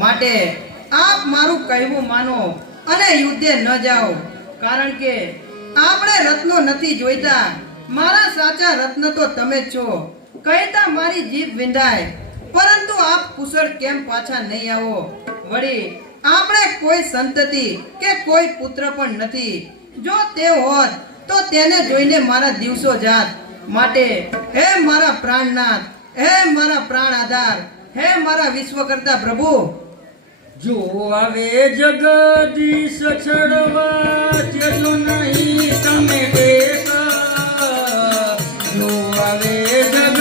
માટે આપ મારું કહેવું માનો અને યુદ્ધે ન જાઓ, કારણ કે આપણે રત્નો નથી જોઈતા. મારા સાચા રત્ન તો તમે જ છો. કહેતા મારી જીભ વિંધાય, પરંતુ આપ કુશળ કેમ પાછા નહીં આવો? વળી આપણે કોઈ સંતતિ કે કોઈ પુત્ર પણ નથી. જો તે હોત તો તેને જોઈને મારા દિવસો જાત. માટે હે મારા પ્રાણનાથ, હે મારા પ્રાણ આધાર, હે મારા વિશ્વ કરતા પ્રભુ, જો આવે જગદીશ છડવા, તેજો નહીં તમે ટેકા. જો આવે જગ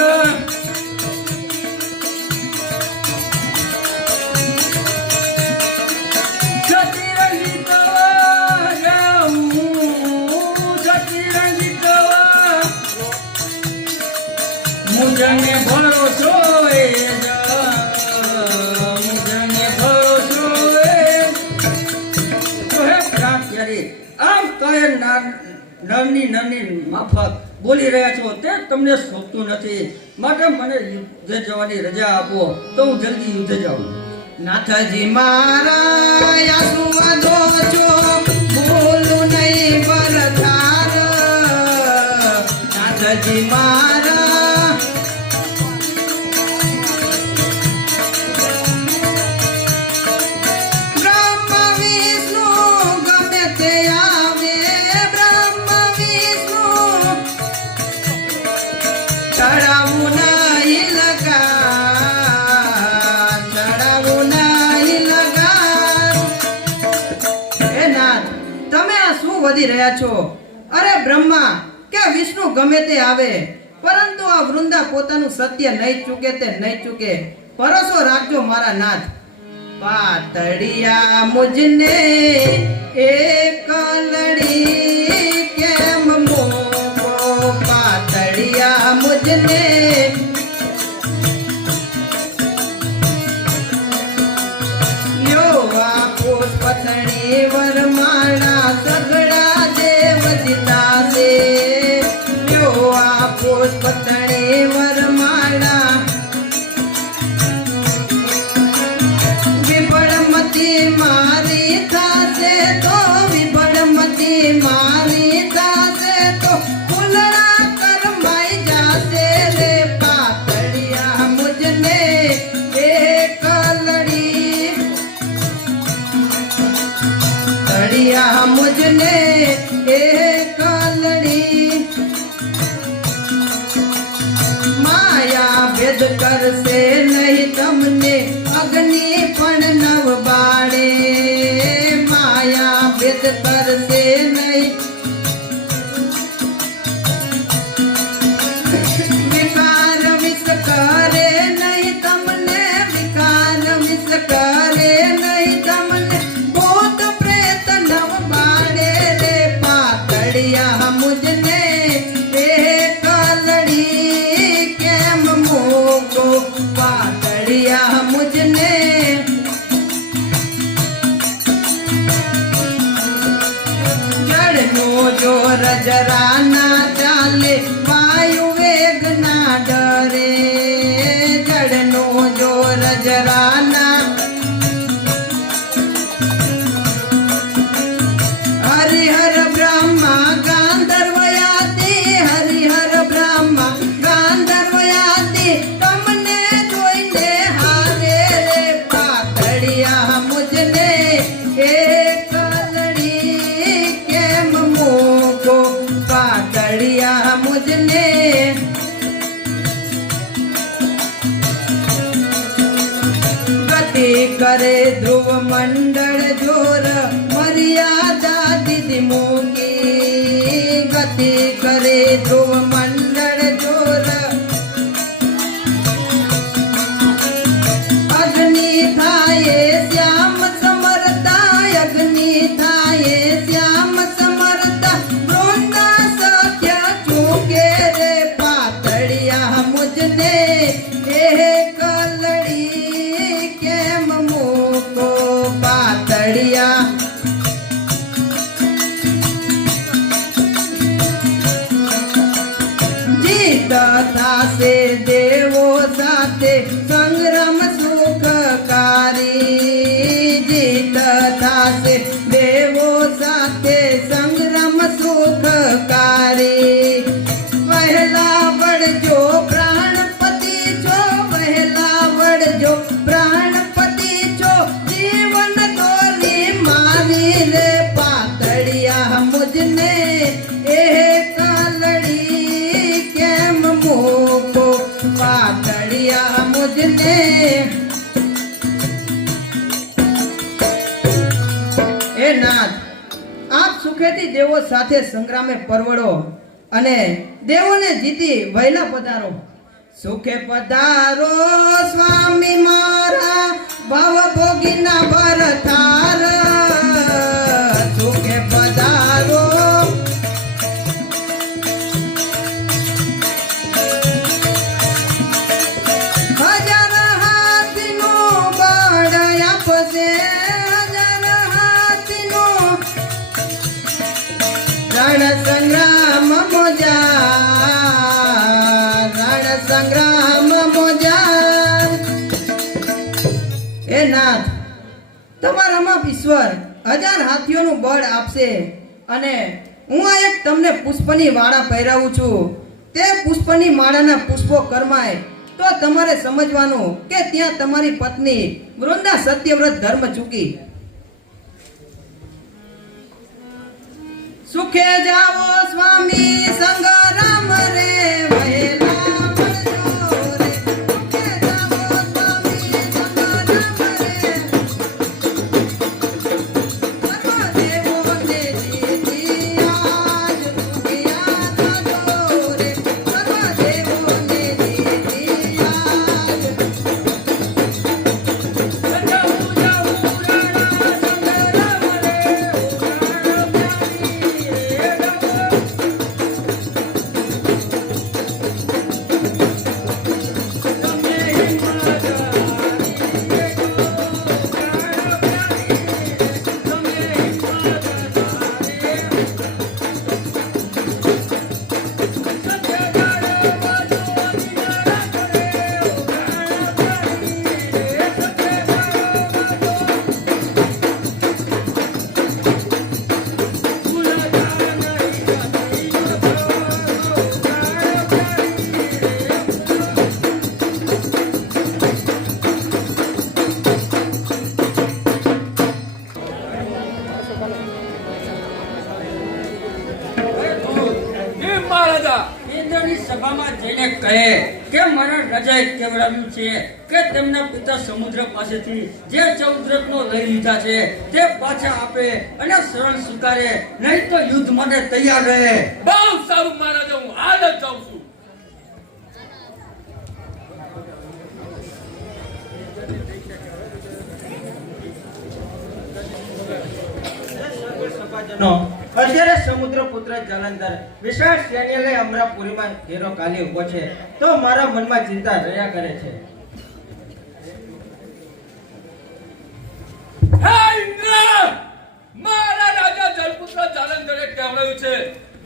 સતીરંગી કવા જાઉં, સતીરંગી કવા મુજને ભરોસો એ મુજને ભરોસો એ. તો હે પ્રાણ પ્યારી, આમ કહે નરની નરની માફક બોલી રહ્યા છો તે તમને શોભતું નથી. માટે મને યુદ્ધે જવાની રજા આપો, તો હું જલ્દી યુદ્ધે જાઉં. નાથજી મારા આંસુ વાદો છો, ભૂલું નહીં બરધાર. નાથજી મારા બ્રહ્મ વિષ્ણુ ગમે તે આવે, બ્રહ્મ વિષ્ણુ ચડાવું નહીં લગાન, ચડાવું નહીં લગાન. હે નાથ, તમે આ શું વધી રહ્યા છો? અરે બ્રહ્મા કે વિષ્ણુ ગમે તે આવે, પરંતુ આ વૃંદા પોતાનું સત્ય નહીં ચૂકે તે નહીં ચૂકે. ભરોસો રાખજો મારા નાથ. પાતળિયા મુજને એક લડી કેમ મોકો, પાતળિયા મુજને યો આ પુષ્પતળી વરમાળા, સગડા દેવ જીતા છે. યો આ પુષ્પતળી વરમાળા, વિફળમતી મારી થાશે તો, વિફળમતી મારી થાશે તો, ફૂલડા કરમાઈ જાશે રે. પાતળિયા મુજને એક લડી, તળિયા મુજને એક લડી. માયા ભેદ કરશે નહીં તમને, અગ્નિ પણ નવ બાળે. માયા ભેદ કરશે નહીં, વિકાર વિષ કરે નહીં તમને, વિકાર વિષ કરે નહીં તમને, ભૂત પ્રેત નવ બાળે રે. પાતળિયા મુજને એક લડી કેમ મોકો, પાતળિયા મુજને જળનો જોર જરા ના ચાલે, વાયુ વેગ ના ડરે. મુજને ગતિ કરે ધ્રુવ મંડળ જોર મર્યાદા દીધી મૂકી ગતિ કરે ધ્રુવ મંડળ જોર અગ્નિ થાય શ્યામ સમરતા અગ્નિ થાય શ્યામ સમરતા વૃંદા સત્ય ચૂકે રે પાતળિયા મુજને એ કલડી કેમ મૂકો પાતળિયા જીત થાશે દેવો સાથે સંગ્રામ સુખકારી જીત થાશે દેવો સાથે સંગ્રામ સુખકારી વહેલા વળજો પ્રાણપતિ છો વહેલા વળજો પ્રાણપતિ છો જીવન દોરી મારી રે પાતળિયા મુજને એ કાલડી કેમ મૂકો પાતળિયા મુજને એ નાથ આપ સુખેથી દેવો સાથે સંગ્રામે પરવડો અને દેવોને જીતી વહેલા પધારો સુખે પધારો સ્વામી મારા ભવ ભોગીના ભરતાર સુખે પધારો હજાર હાથીનો બળ આપશે હજાર હાથીનો રણ સંગ્રામ મોજા એ નાથ તમારામાં ઈશ્વર હજાર હાથીઓનું બળ આપશે અને હું આ એક તમને પુષ્પની માળા પહેરાવું છું તે પુષ્પની માળાના પુષ્પો કરમાય તો તમારે સમજવાનું કે ત્યાં તમારી પત્ની વૃંદા સત્યવ્રત ધર્મ ચૂકી સુખે જાવો સ્વામી સંગરામ રે વહેલા વળજો રે સુખે જાવો સ્વામી સંગરામ રે સર્વદેવો ને જીતી આજ દુખિયા થાજો રે સર્વદેવો ને જીતી આજ ઇન્દ્રની સભામાં જઈને કહે કે મારા રાજાએ કહેવડાવ્યું છે કે તેમના પિતા સમુદ્ર પાસેથી જે 14 રત્નો લઈ લીધા છે તે પાછા આપે અને શરણ સ્વીકારે નહીં તો યુદ્ધ માટે તૈયાર રહે. બહુ સારું મહારાજા, હું હાલ જ જાઉં છું. સભાજનો અત્યારે સમુદ્રપુત્ર જલંધર વિશાળ સૈન્ય લઈ અમરાપુરીમાં ઘેરો કાલી ઉભો છે તો મારા મનમાં ચિંતા રહ્યા કરે છે. હે ઇન્દ્ર! મારા રાજા જલપુત્ર જલંધરે કહેવાયું છે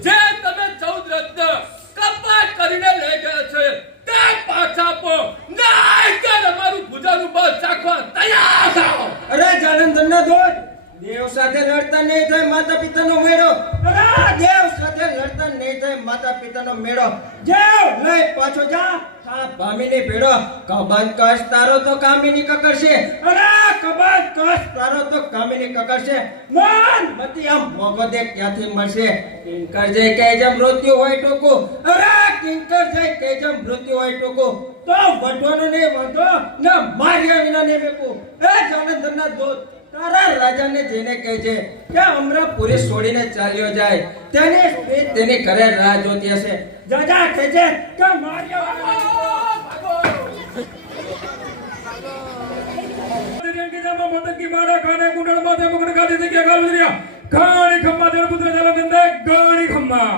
જે તમે 14 રત્ન કપાટ કરીને લઈ ગયા છે તે પાછા આપો, નહીં કે તમારું ભુજાનું બળ ચાખવા તૈયાર થાઓ. અરે જલંધરના દોડ, દેવ સાથે લડતા નહીં થાય માતા પિતાનો મેળો. અરે દેવ સાથે લડતા નહીં થાય માતા પિતાનો મેળો. દેવ લઈ પાછો જા. આ ભામીની ભેડો કબંધ કસ તારો તો કામીની કકડશે. અરે કબાલ કસ તારો તો કામિની કકર છે મન મતી આમ મોગો દે ક્યાંથી મળશે કિંકર જય કે જેમ મૃત્યુ હોય ટોકો અરે કિંકર જય કે જેમ મૃત્યુ હોય ટોકો તો વઢવાનો ને વાંધો ના માર્યા વિના ને મેકું એ જાલંધરના દૂત તારા રાજાને જેને કહે છે કે અમરાપુરી છોડીને ચાલ્યો જાય તેની સ્ત્રી તેની ઘરે રાહ જોતી હશે જાજા કહે છે કે માર્યા મોદકી મારા ખાને કુંડળ માથે મુકડ ગાદી થઈ ગયા ગાલુદરિયા ગાણી ખમ્મા જળપુત્ર જલંધર ગાણી ખમ્મા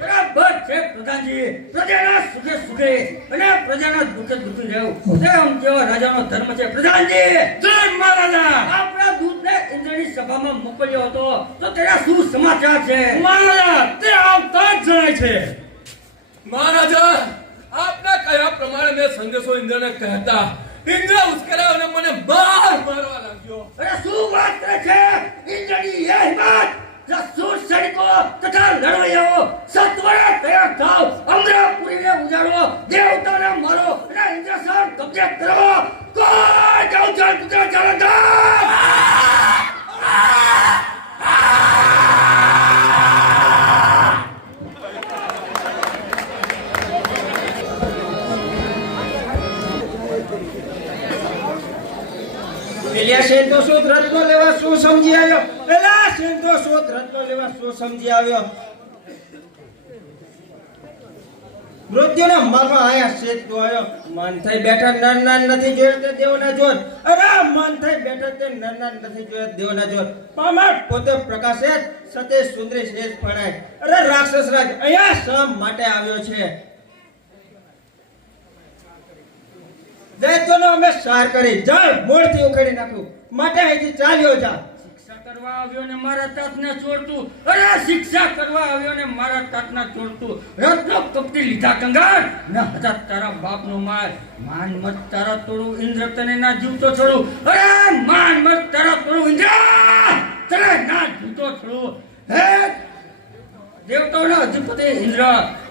બરાબર છે પ્રધાનજી. પ્રજાના સુખે સુખે અને પ્રજાના દુઃખે દુઃખે રહેવું તે આમ જેવા રાજાનો ધર્મ છે. પ્રધાનજી જય મહારાજા આપણા દૂતને ઇન્દ્રની સભામાં મોકલ્યો હતો તો તેના શું સમાચાર છે? મહારાજા તે આવતા જ જણાય છે મહારાજા આપના કયા પ્રમાણે મેં સંદેશો ઇન્દ્રને કહેતા ઇન્દ્ર ઉશ્કેરાયો અને મને મારવા લાગ્યો. અરે શું વાત કરે છે? ઇન્દ્રની એ હિંમત! જસૂર સૈનિકો તથા લડવૈયાઓ સત્વરે તૈયાર થાવ. અમરાપુરીને ઉજાડો, દેવતાને મારો અને ઇન્દ્રસર કબજે કરો. કોઈ જાઉં ચાલ પુત્ર જલંધર! પેલા શેન તો શું રત્નો લેવા શું સમજી આવ્યો? પેલા શેન તો શું રત્નો લેવા શું સમજી આવ્યો? મૃત્યુના મારમાં આયા શેત તો આવ્યો. મન થઈ બેઠા નર નાન નથી જોયો તે દેવના જોત. અરે મન થઈ બેઠા તે નર નાન નથી જોયો દેવના જોત. પામટ પોતે પ્રકાશે સતે સુંદરી શેષ ફણાય. અરે રાક્ષસ રાજ અહીંયા શા માટે આવ્યો છે? દૈત્યોનો અમે સાર કરી જળ મૂળથી ઉખેડી નાખ્યું. માટે અહીંથી ચાલ્યો જા. શિક્ષા કરવા આવ્યો ને મારા તાતને ચોરતું. અરે શિક્ષા કરવા આવ્યો ને મારા તાતના ચોરતું. રત્નો કપટી લીધા કંગાર ન હતા તારા બાપનો માલ. માન મત તારા તોડું ઇન્દ્ર તને ના જીવતો છોડું. અરે માન મત તારા તોડું ઇન્દ્ર તને ના જીવતો છોડું. હે દેવતાઓના અધિપતિ ઇન્દ્ર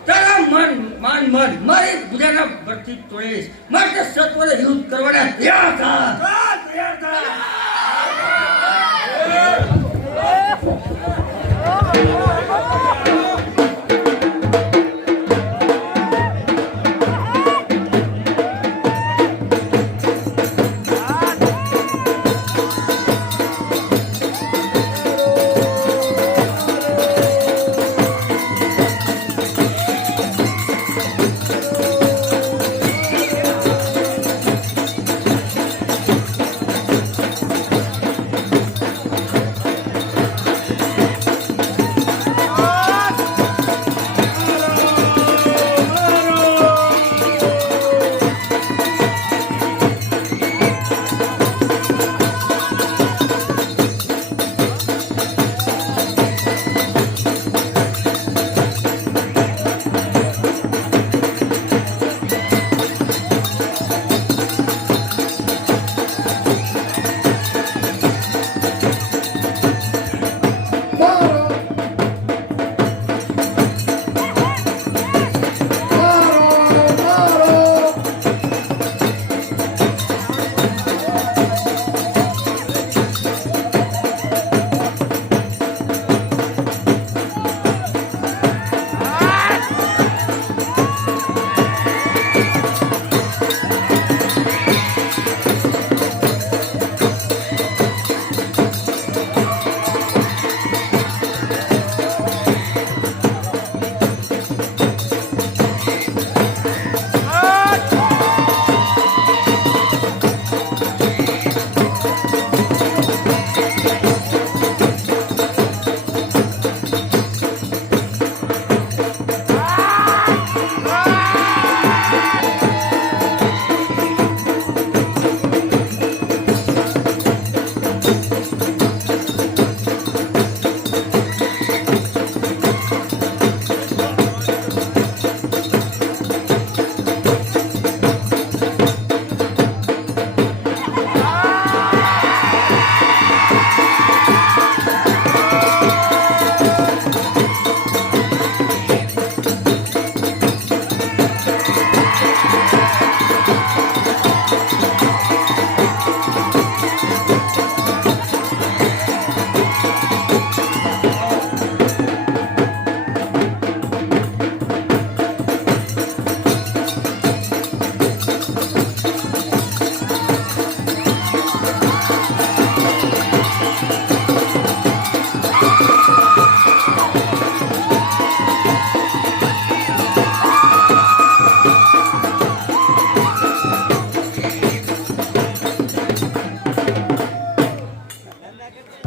તારા માન મત મારી ભુજાના બરથી તોડીશ. માટે સત્વરે યુદ્ધ કરવાના તૈયાર થા. તૈયાર થા.